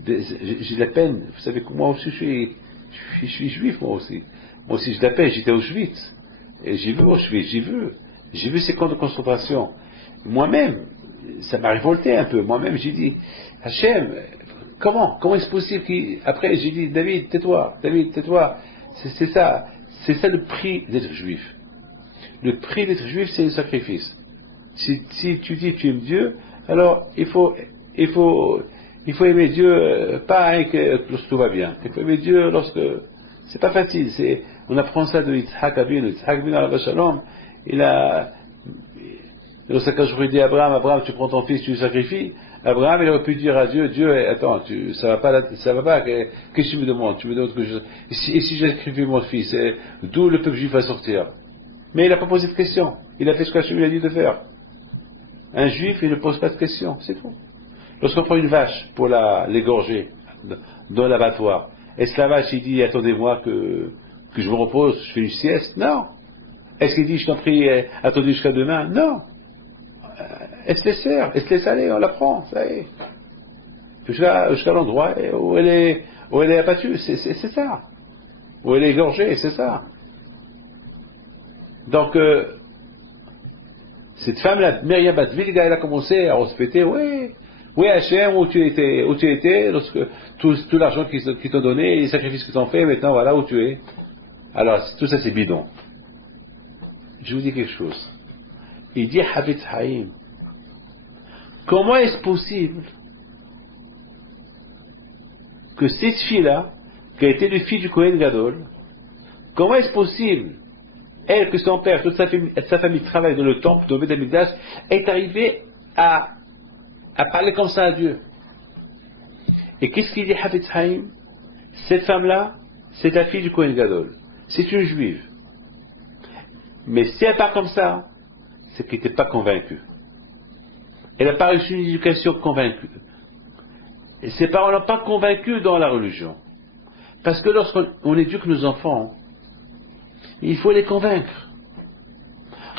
J'ai de la peine. Vous savez que moi aussi, je suis Juif, moi aussi. Moi aussi, j'ai de la peine. J'étais à Auschwitz. Et j'ai vu Auschwitz, j'ai vu ces camps de concentration. Moi-même, ça m'a révolté un peu. Moi-même, j'ai dit, Hachem, comment est-ce possible Après, j'ai dit, David, tais-toi. C'est ça le prix d'être juif. Le prix d'être juif, c'est le sacrifice. Si tu dis que tu aimes Dieu, alors il faut aimer Dieu, pas lorsque tout va bien. Il faut aimer Dieu lorsque... C'est pas facile. On apprend ça de Yitzhak Avinu. Yitzhak Avinu, à la Shalom, lorsqu'un jour il dit à Abraham, tu prends ton fils, tu le sacrifies. Abraham, il aurait pu dire à Dieu, attends, ça va pas, qu'est-ce que tu me demandes? Tu me demandes et si j'ai sacrifié mon fils, d'où le peuple juif va sortir? Mais il n'a pas posé de question. Il a fait ce qu'Hachem lui a dit de faire. Un juif, il ne pose pas de question, c'est tout. Lorsqu'on prend une vache pour l'égorger dans l'abattoir, est-ce que la vache, il dit, attendez-moi que je me repose, je fais une sieste? Non. Est-ce qu'il dit, je t'en prie, attendez jusqu'à demain? Non. Elle se laisse faire, elle se laisse aller, on la prend, ça y est. Jusqu'à l'endroit où elle est abattue, c'est ça. Où elle est égorgée, c'est ça. Donc, cette femme-là, Myriam Bat Vilga, elle a commencé à respecter, oui, Hachem, où tu étais, lorsque tout l'argent qu'ils t'ont donné, les sacrifices qu'ils t'ont fait, maintenant voilà où tu es. Alors, tout ça c'est bidon. Je vous dis quelque chose. Il dit Havetz Haïm. Comment est-ce possible que cette fille-là, qui a été le fille du Kohen Gadol, comment est-ce possible, elle, que son père, toute sa famille travaille dans le temple, dans le Beth Amikdash, est arrivée à parler comme ça à Dieu? Et qu'est-ce qu'il dit Havetz Haïm? Cette femme-là, c'est la fille du Kohen Gadol. C'est une juive. Mais si elle parle comme ça, c'est qu'elle n'était pas convaincue. Elle n'a pas reçu une éducation convaincue. Et ses parents n'ont pas convaincu dans la religion. Parce que lorsqu'on éduque nos enfants, il faut les convaincre.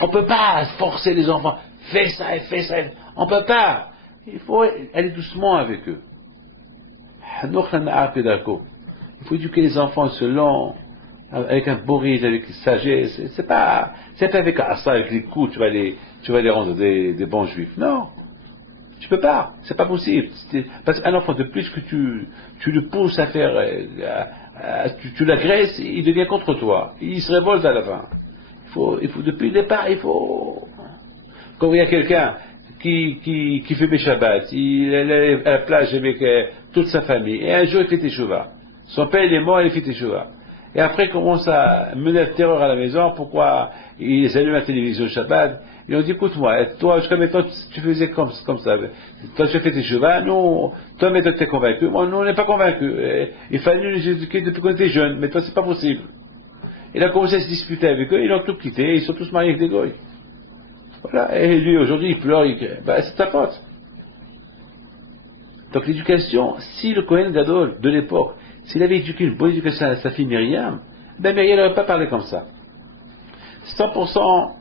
On ne peut pas forcer les enfants. Fais ça et fais ça. On ne peut pas. Il faut aller doucement avec eux. Il faut éduquer les enfants selon, avec un beau rythme, avec sagesse. C'est pas avec ça, avec les coups, tu vas les rendre des bons juifs. Non. Tu peux pas. C'est pas possible. Parce qu'un enfant, de plus que tu le pousses à faire, tu l'agresses, il devient contre toi. Il se révolte à la fin. Il faut depuis le départ, quand il y a quelqu'un qui fait mes Shabbats, il est à la plage avec toute sa famille, et un jour il fait teshuva. Son père il est mort, il fait teshuva. Et après il commence à mener la terreur à la maison, pourquoi ils allument la télévision Shabbat, et on dit, écoute-moi, toi jusqu'à maintenant tu faisais comme ça, toi tu as fait teshuva, nous, toi maintenant tu es convaincu, moi nous on n'est pas convaincus, il fallait nous éduquer depuis qu'on était jeunes, mais toi c'est pas possible. Il a commencé à se disputer avec eux, ils l'ont tout quitté, ils sont tous mariés avec des goy. Voilà, et lui aujourd'hui il pleure, c'est ta faute. Donc l'éducation, si le Kohen Gadol de l'époque, s'il avait éduqué une bonne éducation à sa fille Myriam, Myriam n'aurait pas parlé comme ça. 100%,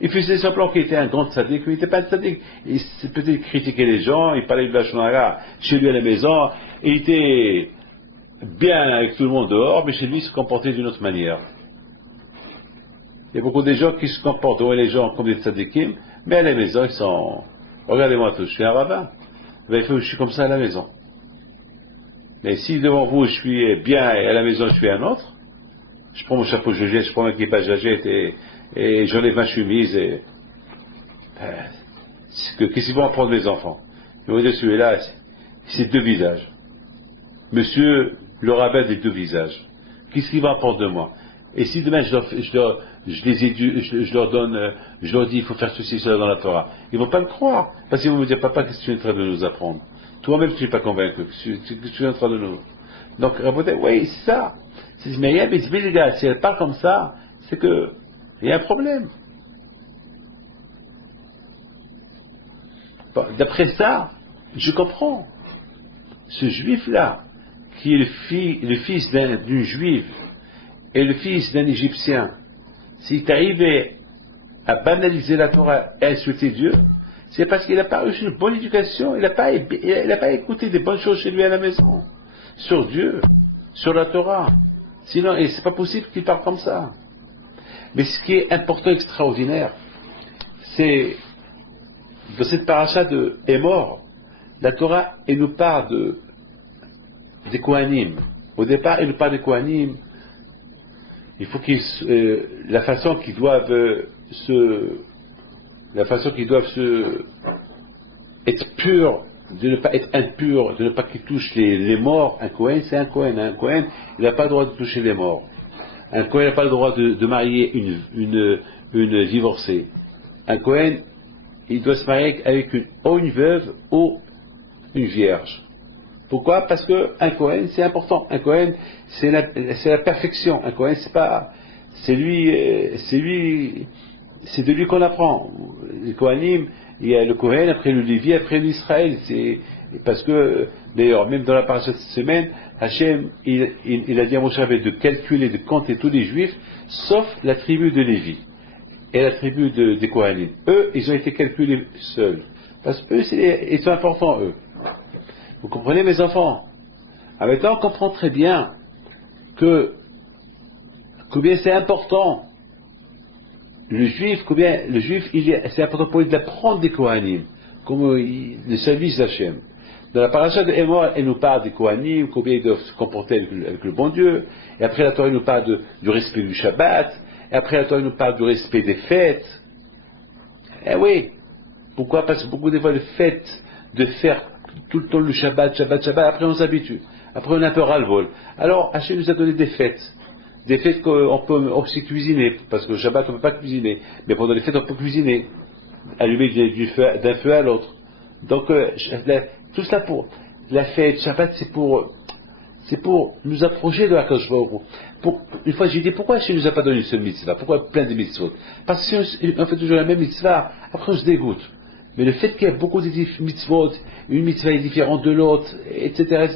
il faisait semblant qu'il était un grand tzaddik, mais il n'était pas un tzaddik. Il peut-être critiquait les gens, il parlait de la shonara chez lui à la maison, il était bien avec tout le monde dehors, mais chez lui il se comportait d'une autre manière. Il y a beaucoup de gens qui se comportent, les gens comme des tzaddikim, mais à la maison ils sont, regardez-moi tout, je suis un rabbin, je suis comme ça à la maison. Mais si devant vous je suis bien et à la maison je suis un autre, je prends mon chapeau de jette, je prends mon équipage de jette et j'enlève ma chemise Qu'est-ce qu'ils vont apprendre mes enfants? Ils vont dire celui-là, c'est deux visages. Monsieur le rabbin des deux visages. Qu'est-ce qu'il va apprendre de moi? Et si demain je leur donne, je leur dis il faut faire ceci, cela dans la Torah, ils ne vont pas le croire. Parce qu'ils vont me dire papa, qu'est-ce que tu es en train de nous apprendre? Toi-même tu n'es pas convaincu. Qu'est-ce que tu es en train de nous. Donc, oui, c'est ça. Mais les gars, si elle parle comme ça, c'est que il y a un problème. D'après ça, je comprends. Ce juif-là, qui est le fils d'une juive et le fils d'un Égyptien, s'il est arrivé à banaliser la Torah et à insulter Dieu, c'est parce qu'il n'a pas reçu une bonne éducation, il n'a pas écouté des bonnes choses chez lui à la maison, sur Dieu, sur la Torah. Sinon, c'est pas possible qu'il parle comme ça. Mais ce qui est important, extraordinaire, c'est dans cette paracha de Émor, la Torah, elle nous parle des Kohanim. Au départ, elle nous parle des Kohanim. Il faut la façon qu'ils doivent être purs, de ne pas être impurs, de ne pas qu'ils touchent les morts. Un Kohen, c'est un Kohen. Un Kohen, il n'a pas le droit de toucher les morts. Un Kohen n'a pas le droit de marier une divorcée. Un Kohen, il doit se marier avec une veuve ou une vierge. Pourquoi? Parce qu'un Kohen, c'est important. Un Kohen, c'est la perfection. Un Kohen, c'est de lui qu'on apprend. Le Kohanim, il y a le Kohen, après le Lévi, après l'Israël. Parce que, d'ailleurs, même dans la paracha de cette semaine, Hachem, il a dit à Moshe de calculer, de compter tous les Juifs, sauf la tribu de Lévi et la tribu des Kohanim. Eux, ils ont été calculés seuls. Parce qu'eux, ils sont importants, eux. Vous comprenez, mes enfants? En même temps, on comprend très bien combien c'est important. Le juif, c'est important pour lui d'apprendre des Kohanim, comme le service d'Hachem. Dans la paracha de Émor, elle nous parle des Kohanim, combien ils doivent se comporter avec le bon Dieu. Et après, la Torah nous parle du respect du Shabbat. Et après, la Torah nous parle du respect des fêtes. Eh oui. Pourquoi? Parce que beaucoup des fois, le fait de faire tout le temps le Shabbat, après on s'habitue. Après on a un peu ras-le-bol. Alors Hachem nous a donné des fêtes. Des fêtes qu'on peut aussi cuisiner, parce que le Shabbat on ne peut pas cuisiner. Mais pendant les fêtes on peut cuisiner. Allumer d'un feu à l'autre. Donc tout ça pour la fête, Shabbat, c'est pour nous approcher de la Kadosh Baruch Hu. Une fois j'ai dit pourquoi Hachem ne nous a pas donné une seule mitzvah? Pourquoi plein de mitzvot? Parce que si on fait toujours la même mitzvah, après on se dégoûte. Mais le fait qu'il y a beaucoup de mitzvot, une mitzvah est différente de l'autre, etc.,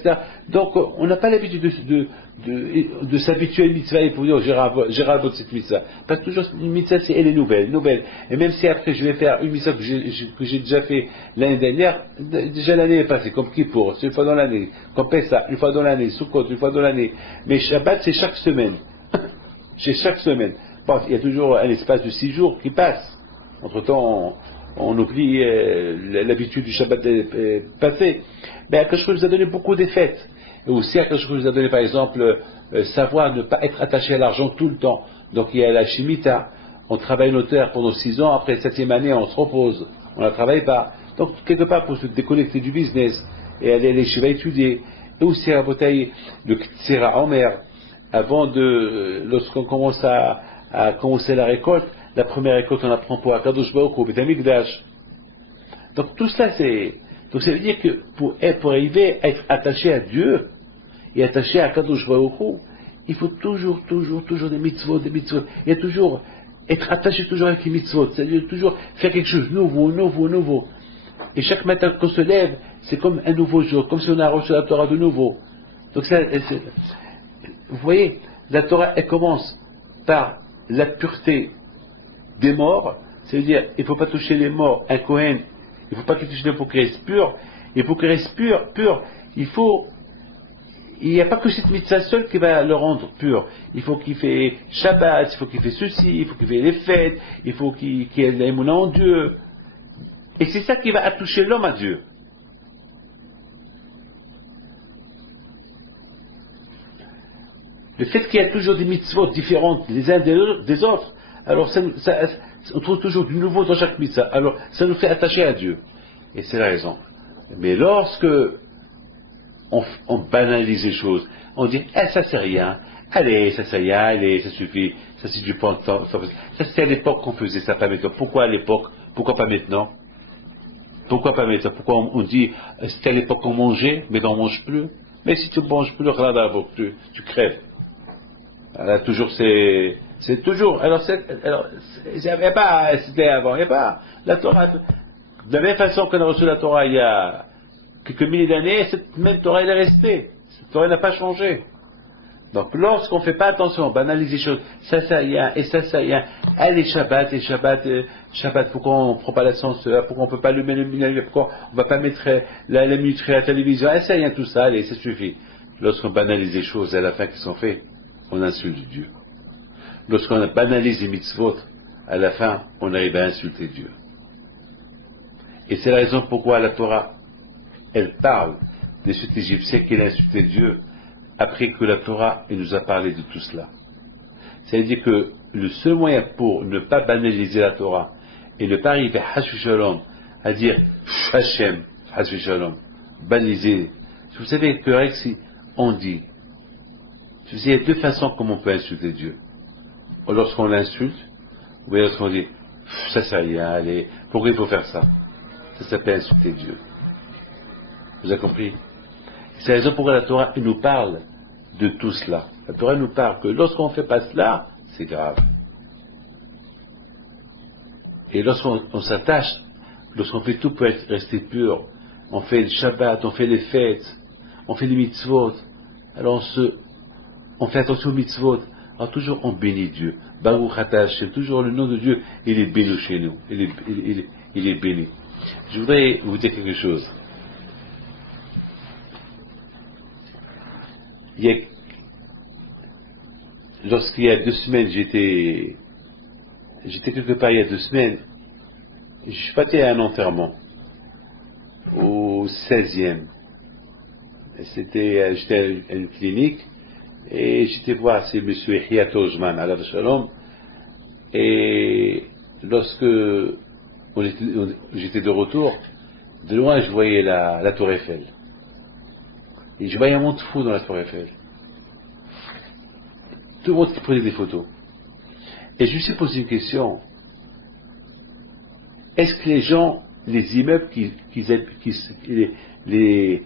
donc on n'a pas l'habitude de s'habituer à une mitzvah et pour dire j'ai ras de cette mitzvah. Parce que toujours une mitzvah, elle est nouvelle. Et même si après je vais faire une mitzvah que j'ai déjà fait l'année dernière, déjà l'année est passée, comme Kippour, c'est une fois dans l'année, comme Pessah, une fois dans l'année, Sukkot, une fois dans l'année. Mais Shabbat, c'est chaque semaine. C'est chaque semaine. Bon, il y a toujours un espace de 6 jours qui passe. Entre-temps, on oublie l'habitude du Shabbat passé. Mais Akash nous a donné beaucoup de fêtes. Et aussi Akash nous a donné par exemple savoir ne pas être attaché à l'argent tout le temps. Donc il y a la Shemitah, on travaille nos terres pendant 6 ans, après la 7e année on se repose, on ne la travaille pas. Donc quelque part pour se déconnecter du business et aller à l'échiva étudier. Et aussi à Botaï, le Ktsera en mer, lorsqu'on commence à commencer la récolte, la première récolte on apprend pour Akadosh Baruch Hu, Beit Hamikdash. Donc tout ça donc ça veut dire que pour arriver à être attaché à Dieu et attaché à Akadosh Baruch Hu, il faut toujours des mitzvot. Il y a toujours être attaché toujours avec les mitzvot, c'est-à-dire toujours faire quelque chose de nouveau. Et chaque matin qu'on se lève, c'est comme un nouveau jour, comme si on a reçu la Torah de nouveau. Donc vous voyez, la Torah elle commence par la pureté des morts, c'est-à-dire il ne faut pas toucher les morts, un Kohen, il ne faut pas qu'il touche les morts pour qu'il reste pur, et pour qu'il reste pur, il n'y a pas que cette mitzvah seule qui va le rendre pur, il faut qu'il fait Shabbat, il faut qu'il fait ceci, il faut qu'il fait les fêtes, il faut qu'il ait l'émouna en Dieu, et c'est ça qui va attoucher l'homme à Dieu. Le fait qu'il y a toujours des mitzvot différentes les uns des autres, alors On trouve toujours du nouveau dans chaque mitzvah. Alors, ça nous fait attacher à Dieu. Et c'est la raison. Mais lorsque on banalise les choses, on dit, ça c'est rien, allez, ça c'est rien, allez, ça suffit, ça c'est du temps. Ça c'était à l'époque qu'on faisait ça, pas maintenant. Pourquoi à l'époque? Pourquoi pas maintenant? Pourquoi pas maintenant? Pourquoi on dit, c'était à l'époque qu'on mangeait, mais on ne mange plus? Mais si tu ne manges plus, tu crèves. Alors, toujours c'est toujours, alors il n'y avait pas, c'était avant, il n'y a pas, la Torah, de la même façon qu'on a reçu la Torah il y a quelques milliers d'années, cette même Torah elle est restée, cette Torah n'a pas changé. Donc lorsqu'on ne fait pas attention, on banalise les choses, ça rien, et ça rien, allez Shabbat, pourquoi on ne prend pas l'ascenseur, pourquoi on ne peut pas allumer le lumière, pourquoi on ne va pas mettre la minuterie à la télévision, ça rien tout ça, allez, ça suffit. Lorsqu'on banalise les choses à la fin qui sont faites, on insulte Dieu. Lorsqu'on banalise les mitzvot, à la fin, on arrive à insulter Dieu. Et c'est la raison pourquoi la Torah, elle parle de cet Égyptien qui a insulté Dieu, après que la Torah elle nous a parlé de tout cela. C'est-à-dire que le seul moyen pour ne pas banaliser la Torah, et ne pas arriver à Hashu Shalom, à dire Hashem, Hashu Shalom, banaliser. Vous savez que si on dit, il y a deux façons comme on peut insulter Dieu. Lorsqu'on l'insulte, ou bien lorsqu'on dit, ça c'est rien, allez, pourquoi il faut faire ça? Ça s'appelle insulter Dieu. Vous avez compris? C'est la raison pourquoi la Torah nous parle de tout cela. La Torah nous parle que lorsqu'on ne fait pas cela, c'est grave. Et lorsqu'on s'attache, lorsqu'on fait tout pour rester pur, on fait le Shabbat, on fait les fêtes, on fait les mitzvot, alors on fait attention aux mitzvot, alors toujours on bénit Dieu. Baruch Ata Hashem, toujours le nom de Dieu, il est béni chez nous, il est béni. Je voudrais vous dire quelque chose. Lorsqu'il y a 2 semaines, j'étais quelque part il y a 2 semaines, je suis parti à un enterrement, au 16e. J'étais à une clinique, et j'étais voir, c'est M. Yehia Tojman, Alav Shalom, et lorsque j'étais de retour, de loin je voyais la Tour Eiffel. Et je voyais un monde fou dans la Tour Eiffel. Tout le monde qui prenait des photos. Et je me suis posé une question. Est-ce que les gens, les immeubles, les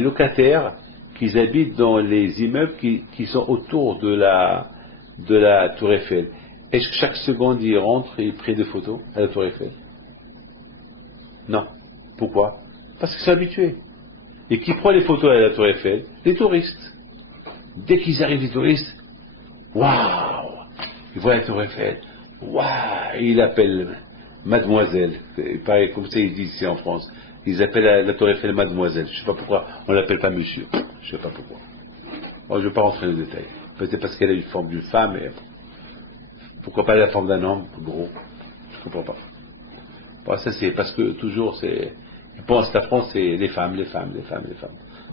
locataires qui habitent dans les immeubles qui sont autour de la Tour Eiffel, est-ce que chaque seconde ils rentrent et ils prennent des photos à la Tour Eiffel? Non. Pourquoi? Parce qu'ils sont habitués. Et qui prend les photos à la Tour Eiffel? Les touristes. Dès qu'ils arrivent, les touristes, waouh, ils voient la Tour Eiffel, waouh, ils l'appellent mademoiselle. Pareil, comme ça ils disent ici en France. Ils appellent la Tour Eiffel mademoiselle. Je ne sais pas pourquoi on ne l'appelle pas monsieur. Je ne sais pas pourquoi. Bon, je ne vais pas rentrer dans les détails. Peut-être parce qu'elle a une forme d'une femme, et pourquoi pas la forme d'un homme, gros. Je ne comprends pas. Bon, ça c'est parce que toujours c'est. On pense que la France c'est les femmes.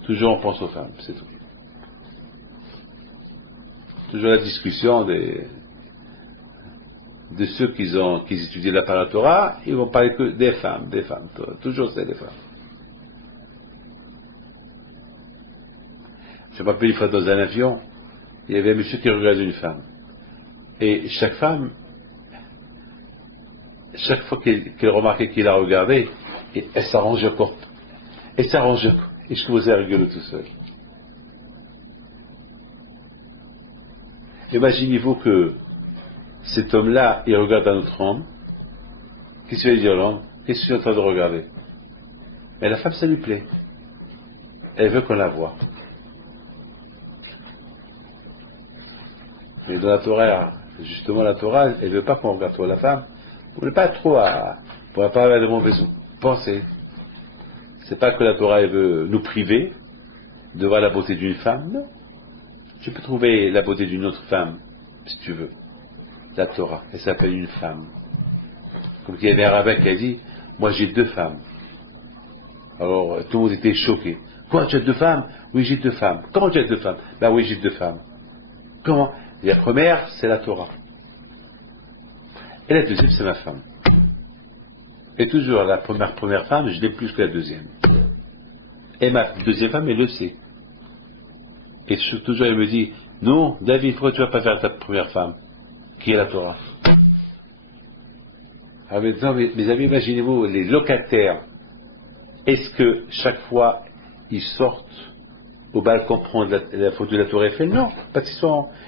Toujours on pense aux femmes, c'est tout. Toujours la discussion de ceux qui étudient la Torah, ils vont parler que des femmes. Toujours c'est des femmes. Je me rappelle une fois dans un avion, il y avait un monsieur qui regardait une femme. Et chaque fois qu'elle remarquait qu'il la regardait, elle s'arrangeait encore. Et je commençais à rigoler tout seul. Imaginez-vous que cet homme-là, il regarde un autre homme. Qu'est-ce qu'il va dire l'homme? Qu'est-ce que je suis en train de regarder? Mais la femme, ça lui plaît. Elle veut qu'on la voie. Mais dans la Torah, justement la Torah, elle ne veut pas qu'on regarde trop la femme. On ne veut pas trop pour ne pas avoir de mauvaises pensées. C'est pas que la Torah elle veut nous priver de voir la beauté d'une femme, non. Tu peux trouver la beauté d'une autre femme, si tu veux. La Torah, elle s'appelle une femme. Comme il y avait un rabbin qui a dit, moi j'ai 2 femmes. Alors tout le monde était choqué. Quoi, tu as 2 femmes? Oui, j'ai 2 femmes. Comment tu as 2 femmes? Ben oui, j'ai 2 femmes. Comment? La première, c'est la Torah. Et la deuxième, c'est ma femme. Et toujours, la première femme, je l'aime plus que la deuxième. Et ma deuxième femme, elle le sait. Et toujours, elle me dit, non, David, pourquoi tu ne vas pas faire ta première femme, qui est la Torah? Alors maintenant, mes amis, imaginez-vous, les locataires, est-ce que chaque fois, ils sortent au balcon prendre la photo de la Tour Eiffel? Non, parce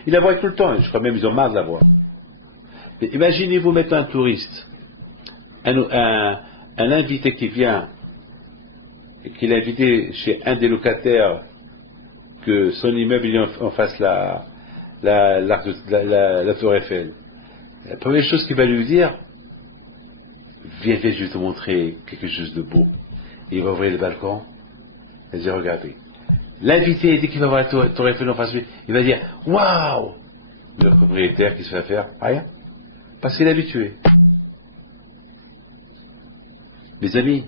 ils la voient tout le temps, je crois même ils ont marre de la voir. Mais imaginez-vous mettre un touriste, un invité qui vient, et qu'il est invité chez un des locataires, que son immeuble il en face la Tour Eiffel. La première chose qu'il va lui dire, viens, je vais te montrer quelque chose de beau. Et il va ouvrir le balcon, et dire, regardez. L'invité, dès qu'il va voir la Tour Eiffel en face de lui, il va dire, waouh! Le propriétaire, qui se fait faire? Rien. Parce qu'il est habitué. Mes amis,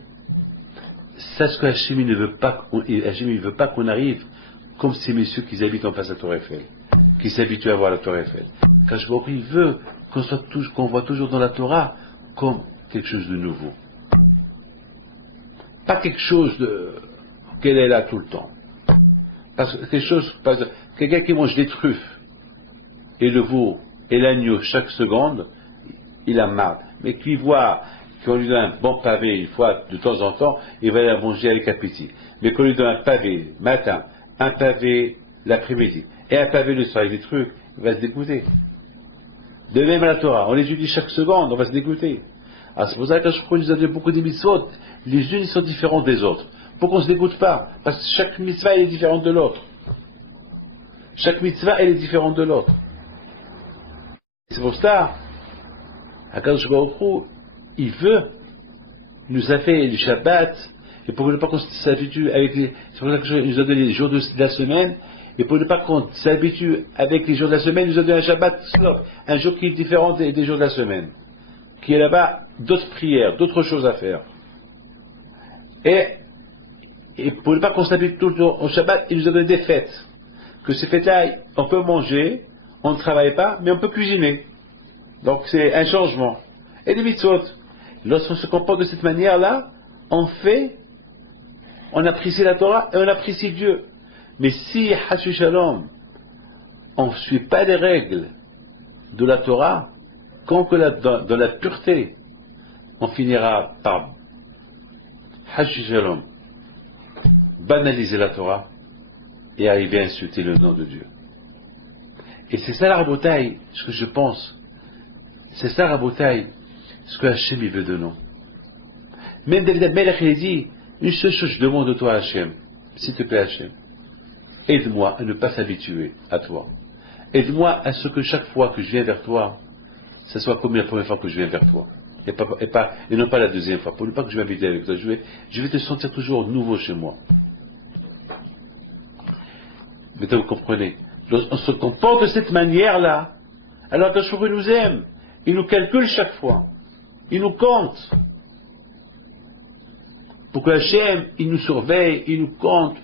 sache que Hachem ne veut pas, Hachem ne veut pas qu'on arrive comme ces messieurs qui habitent en face de la Tour Eiffel, qui s'habituent à voir la Tour Eiffel. Quand il veut qu'on voit toujours dans la Torah comme quelque chose de nouveau. Pas quelque chose qu'elle est là tout le temps. Quelqu'un qui mange des truffes et le veau et l'agneau chaque seconde, il a marre. Mais qui voit qu'on lui donne un bon pavé une fois de temps en temps, il va la manger avec appétit. Mais qu'on lui donne un pavé matin, un pavé l'après-midi et un pavé le soir avec des trucs, il va se dégoûter. De même à la Torah, on l'étudie chaque seconde, on va se dégoûter. Alors c'est pour ça que je crois que nous avons beaucoup de mitzvot, les unes sont différentes des autres. Pour qu'on ne se dégoûte pas, parce que chaque mitzvah elle est différente de l'autre. Chaque mitzvah elle est différente de l'autre. C'est pour ça, Akadosh Baruch Hu, il veut, nous a fait le Shabbat, et pour ne pas qu'on s'habitue avec c'est pour ça que nous a donné les jours de la semaine, et pour ne pas qu'on s'habitue avec les jours de la semaine, il nous a donné un Shabbat slop, un jour qui est différent des jours de la semaine, qui est là-bas d'autres prières, d'autres choses à faire. Et pour ne pas qu'on s'habitue tout le temps au Shabbat, il nous a donné des fêtes. Que ces fêtes-là, on peut manger, on ne travaille pas, mais on peut cuisiner. Donc c'est un changement. Et les mitzvot. Lorsqu'on se comporte de cette manière-là, on apprécie la Torah et on apprécie Dieu. Mais si, Hashu Shalom, on ne suit pas les règles de la Torah, dans la pureté, on finira par Hashu Shalom, banaliser la Torah et arriver à insulter le nom de Dieu. Et c'est ça la rabotaille, ce que je pense. C'est ça la rabotaille, ce que Hachem il veut de nous. Même David Amelech il dit, une seule chose je demande de toi Hachem, s'il te plaît Hachem, aide-moi à ne pas s'habituer à toi. Aide-moi à ce que chaque fois que je viens vers toi, ce soit comme la première fois que je viens vers toi. Et non pas la deuxième fois. Pour ne pas que je m'habitue avec toi, je vais te sentir toujours nouveau chez moi. Maintenant vous comprenez. Lorsqu'on se comporte de cette manière-là, alors que Hachem nous aime. Il nous calcule chaque fois. Il nous compte. Pour que Hachem, il nous surveille, il nous compte,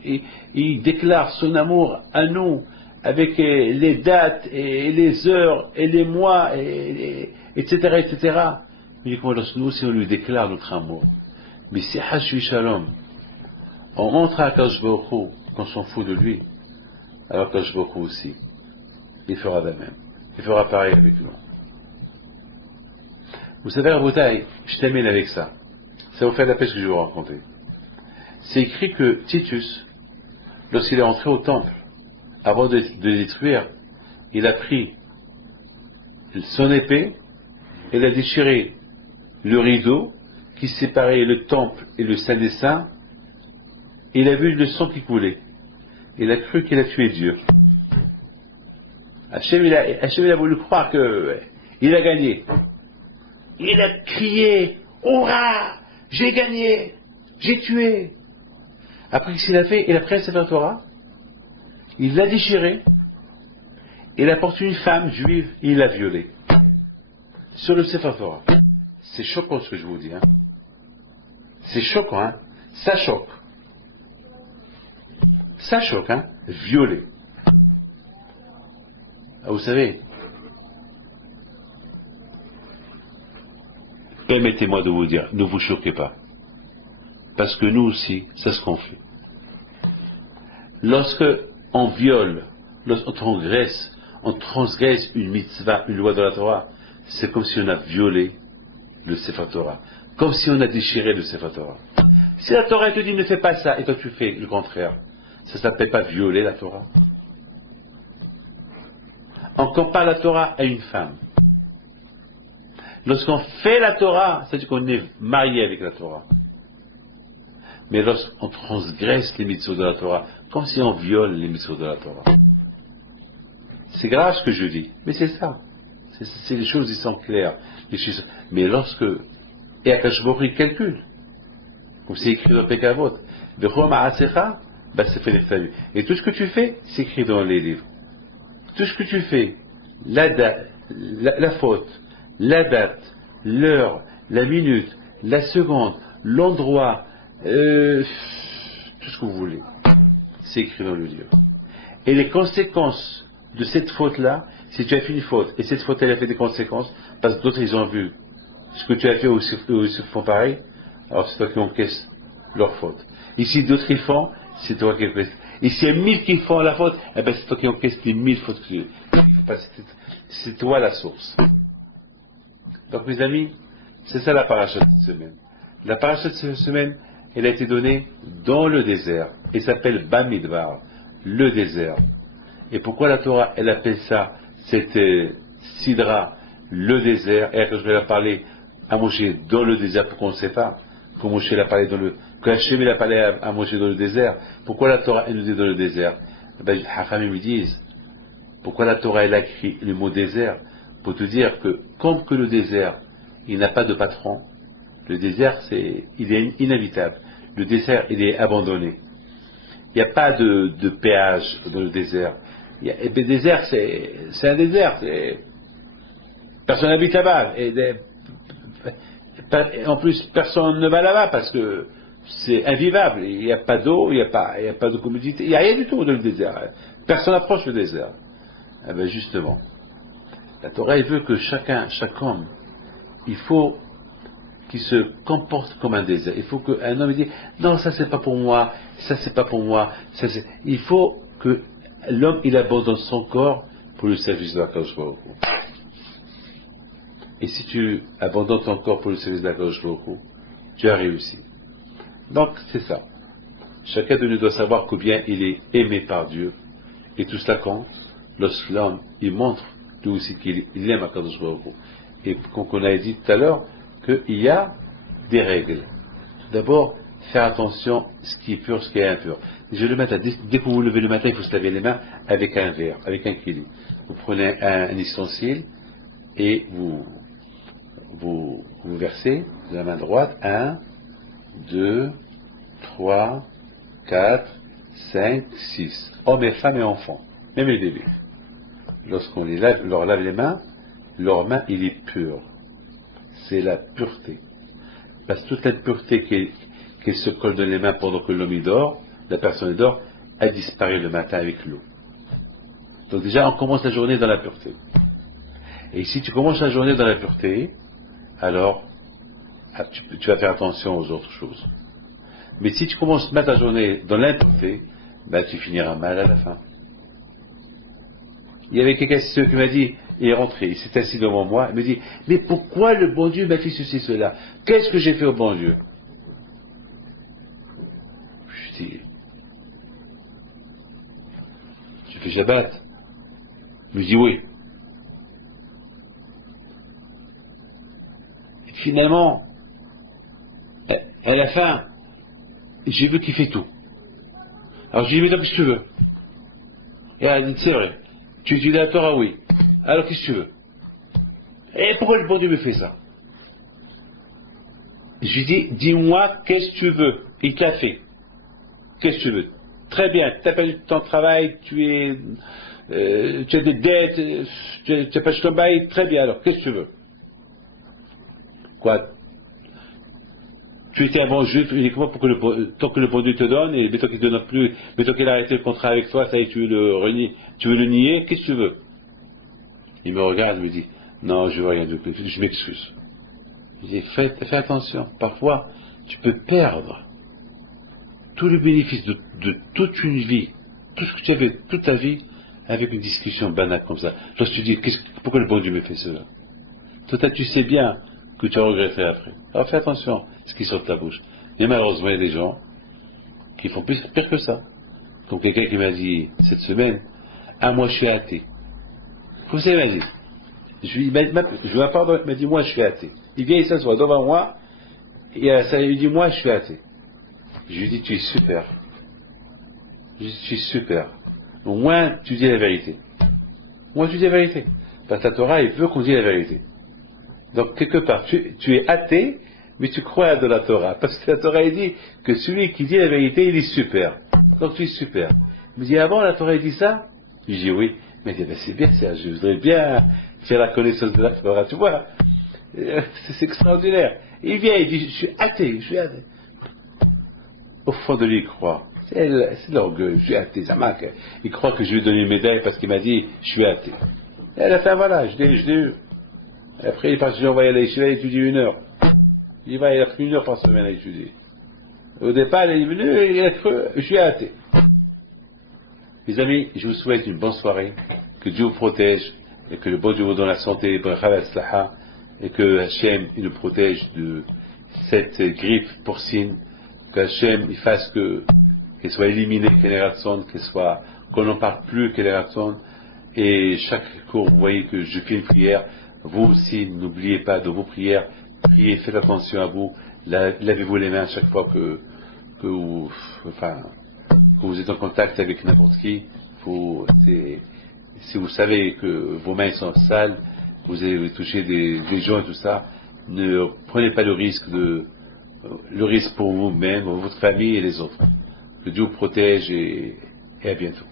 il déclare son amour à nous avec les dates et les heures et les mois, etc., etc. Mais lorsque nous aussi on lui déclare notre amour. Mais si Hashu Shalom, on montre à Akadosh Baruch Hu qu'on s'en fout de lui, alors Akadosh Baruch Hu aussi, il fera de même. Il fera pareil avec nous. Vous savez, Rabotai, je termine avec ça. Ça vous fait la peine ce que je vais vous raconter. C'est écrit que Titus, lorsqu'il est entré au temple, avant de le détruire, il a pris son épée et il a déchiré le rideau qui séparait le temple et le Saint des Saints. Et il a vu le sang qui coulait. Il a cru qu'il a tué Dieu. Hachem il a voulu croire qu'il a gagné. Il a crié, hurrah, j'ai gagné, j'ai tué. Après qu'est-ce qu'il a fait? Il a pris la Sefer Torah, il l'a déchiré, il a porté une femme juive et il l'a violée. Sur le Sefer Torah. C'est choquant ce que je vous dis. Hein. C'est choquant, hein. Ça choque. Ça choque, hein. Violer. Ah, vous savez, permettez-moi de vous dire, ne vous choquez pas. Parce que nous aussi, c'est ce qu'on fait. Lorsque on viole, lorsqu'on transgresse une mitzvah, une loi de la Torah, c'est comme si on a violé le Sefer Torah. Comme si on a déchiré le Sefer Torah. Si la Torah te dit ne fais pas ça, et toi tu fais le contraire, ça ne s'appelle pas violer la Torah. On compare la Torah à une femme. Lorsqu'on fait la Torah, c'est-à-dire qu'on est marié avec la Torah. Mais lorsqu'on transgresse les mitzvot de la Torah, comme si on viole les mitzvot de la Torah. C'est grave ce que je dis, mais c'est ça. C'est les choses qui sont claires. Mais lorsque, et Akash Baruch Hu calcule, comme c'est écrit dans Pekavot, et tout ce que tu fais, c'est écrit dans les livres. Tout ce que tu fais, la faute, la date, l'heure, la minute, la seconde, l'endroit, tout ce que vous voulez, c'est écrit dans le livre. Et les conséquences de cette faute-là, si tu as fait une faute, et cette faute elle a fait des conséquences, parce que d'autres ils ont vu ce que tu as fait ou ils font pareil, alors c'est toi qui encaisses leur faute. Et si d'autres ils font, c'est toi qui encaisses. Et s'il y a 1000 qui font la faute, eh ben c'est toi qui encaisses les 1000 fautes. C'est toi la source. Donc mes amis, c'est ça la paracha de cette semaine. La paracha de cette semaine, elle a été donnée dans le désert. Elle s'appelle Bamidbar, le désert. Et pourquoi la Torah, elle appelle ça, cette Sidra, le désert, et quand je vais la parler à Moshe dans le désert, pourquoi on ne sait pas, quand Moshe l'a parlé dans le, quand Hachem l'a parlé à Moshe dans le désert, pourquoi la Torah, elle nous dit dans le désert? Ben, Hachamim me disent, pourquoi la Torah, elle a écrit le mot désert? Pour te dire que, comme que le désert, il n'a pas de patron, le désert, il est inhabitable. Le désert, il est abandonné. Il n'y a pas de péage dans le désert. Et le désert, c'est un désert. Personne n'habite là-bas. En plus, personne ne va là-bas parce que c'est invivable. Il n'y a pas d'eau, il n'y a pas de commodité. Il n'y a rien du tout dans le désert. Personne n'approche le désert. Eh bien, justement, la Torah, elle veut que chaque homme, il faut qu'il se comporte comme un désert. Il faut qu'un homme dise non, ça c'est pas pour moi, ça c'est pas pour moi. Il faut que l'homme il abandonne son corps pour le service de la Kadosh Baruch Hu. Et si tu abandonnes ton corps pour le service de la Kadosh Baruch Hu, tu as réussi. Donc c'est ça. Chacun de nous doit savoir combien il est aimé par Dieu. Et tout cela compte lorsque l'homme il montre lui aussi qu'il aime la Kadosh Baruch Hu. Et comme on a dit tout à l'heure, qu'il y a des règles. D'abord, faire attention à ce qui est pur, ce qui est impur. Déjà le matin, dès que vous vous levez le matin, il faut se laver les mains avec un verre, avec un kili. Vous prenez un ustensile et vous versez de la main droite 1, 2, 3, 4, 5, 6. Hommes et femmes et enfants, même les bébés. Lorsqu'on leur lave les mains, leur main, il est pur. C'est la pureté. Parce que toute la pureté qui se colle dans les mains pendant que l'homme dort, la personne dort, a disparu le matin avec l'eau. Donc déjà, on commence la journée dans la pureté. Et si tu commences la journée dans la pureté, alors tu vas faire attention aux autres choses. Mais si tu commences ta journée dans l'impureté, ben, tu finiras mal à la fin. Il y avait quelqu'un qui m'a dit, il est rentré, il s'est assis devant moi, il me dit, mais pourquoi le bon Dieu m'a fait ceci, cela? Qu'est-ce que j'ai fait au bon Dieu? Je dis, tu fais Shabbat? Il me dit oui. Et finalement, à la fin, j'ai vu qu'il fait tout. Alors je lui ai dit, mais qu'est-ce que tu veux? Et elle a dit, c'est vrai, tu étudies la Torah, oui. Alors qu'est-ce que tu veux? Et pourquoi le bon Dieu me fait ça? Je lui dis, dis-moi qu'est-ce que tu veux? Il t'a fait. Qu'est-ce que tu veux? Très bien, tu as perdu ton travail, tu as des dettes, tu as perdu ton bail, très bien, alors qu'est-ce que tu veux? Quoi? Tu étais un bon juif uniquement pour que tant que le bon Dieu te donne, et tant qu'il ne te donne plus, mais tant qu'il a arrêté le contrat avec toi, ça y est, tu veux le nier, qu'est-ce que tu veux? Il me regarde, il me dit, non, je veux rien de plus, je m'excuse. Je dis, fais attention, parfois tu peux perdre tout le bénéfice de toute une vie, tout ce que tu avais toute ta vie, avec une discussion banale comme ça. Lorsque tu dis, pourquoi le bon Dieu me fait cela? Toi, tu sais bien que tu as regretté après. Alors fais attention à ce qui sort de ta bouche. Et malheureusement, il y a des gens qui font pire que ça. Comme quelqu'un qui m'a dit cette semaine, moi je suis athée. Vous savez, il m'a dit, je lui pardonne, il m'a dit, moi je suis athée. Il vient, il s'assoit devant moi, et ça lui dit, moi je suis athée. Je lui dis, tu es super. Je suis super. Au moins, tu dis la vérité. Moi, tu dis la vérité. Parce que la Torah, il veut qu'on dise la vérité. Donc, quelque part, tu es athée, mais tu crois à de la Torah. Parce que la Torah, il dit que celui qui dit la vérité, il est super. Donc, tu es super. Il me dit, avant, la Torah, il dit ça? Je dis, oui. Mais il dit, ben, c'est bien ça. Je voudrais bien faire la connaissance de la Torah. Tu vois, c'est extraordinaire. Il vient, il dit, je suis athée. Au fond de lui, il croit. C'est l'orgueil, je suis athée, ça marque. Il croit que je lui ai donné une médaille parce qu'il m'a dit, je suis athée. Et à la fin, voilà, je l'ai eu. Et après, il est parti, on va y aller, je vais étudier 1 heure. Il a pris 1 heure par semaine à étudier. Au départ, il est venu, il a cru, je suis athée. Mes amis, je vous souhaite une bonne soirée, que Dieu vous protège, et que le bon Dieu vous donne la santé, et que Hachem, il nous protège de cette griffe porcine, que Hachem, il fasse qu'elle soit éliminée, qu'on n'en parle plus, et chaque cours, vous voyez que je fais une prière, vous aussi, n'oubliez pas de vos prières, priez, faites attention à vous, lavez-vous les mains chaque fois que vous êtes en contact avec n'importe qui. Si vous savez que vos mains sont sales, que vous avez touché des gens et tout ça, ne prenez pas le risque pour vous-même, votre famille et les autres. Que Dieu vous protège et à bientôt.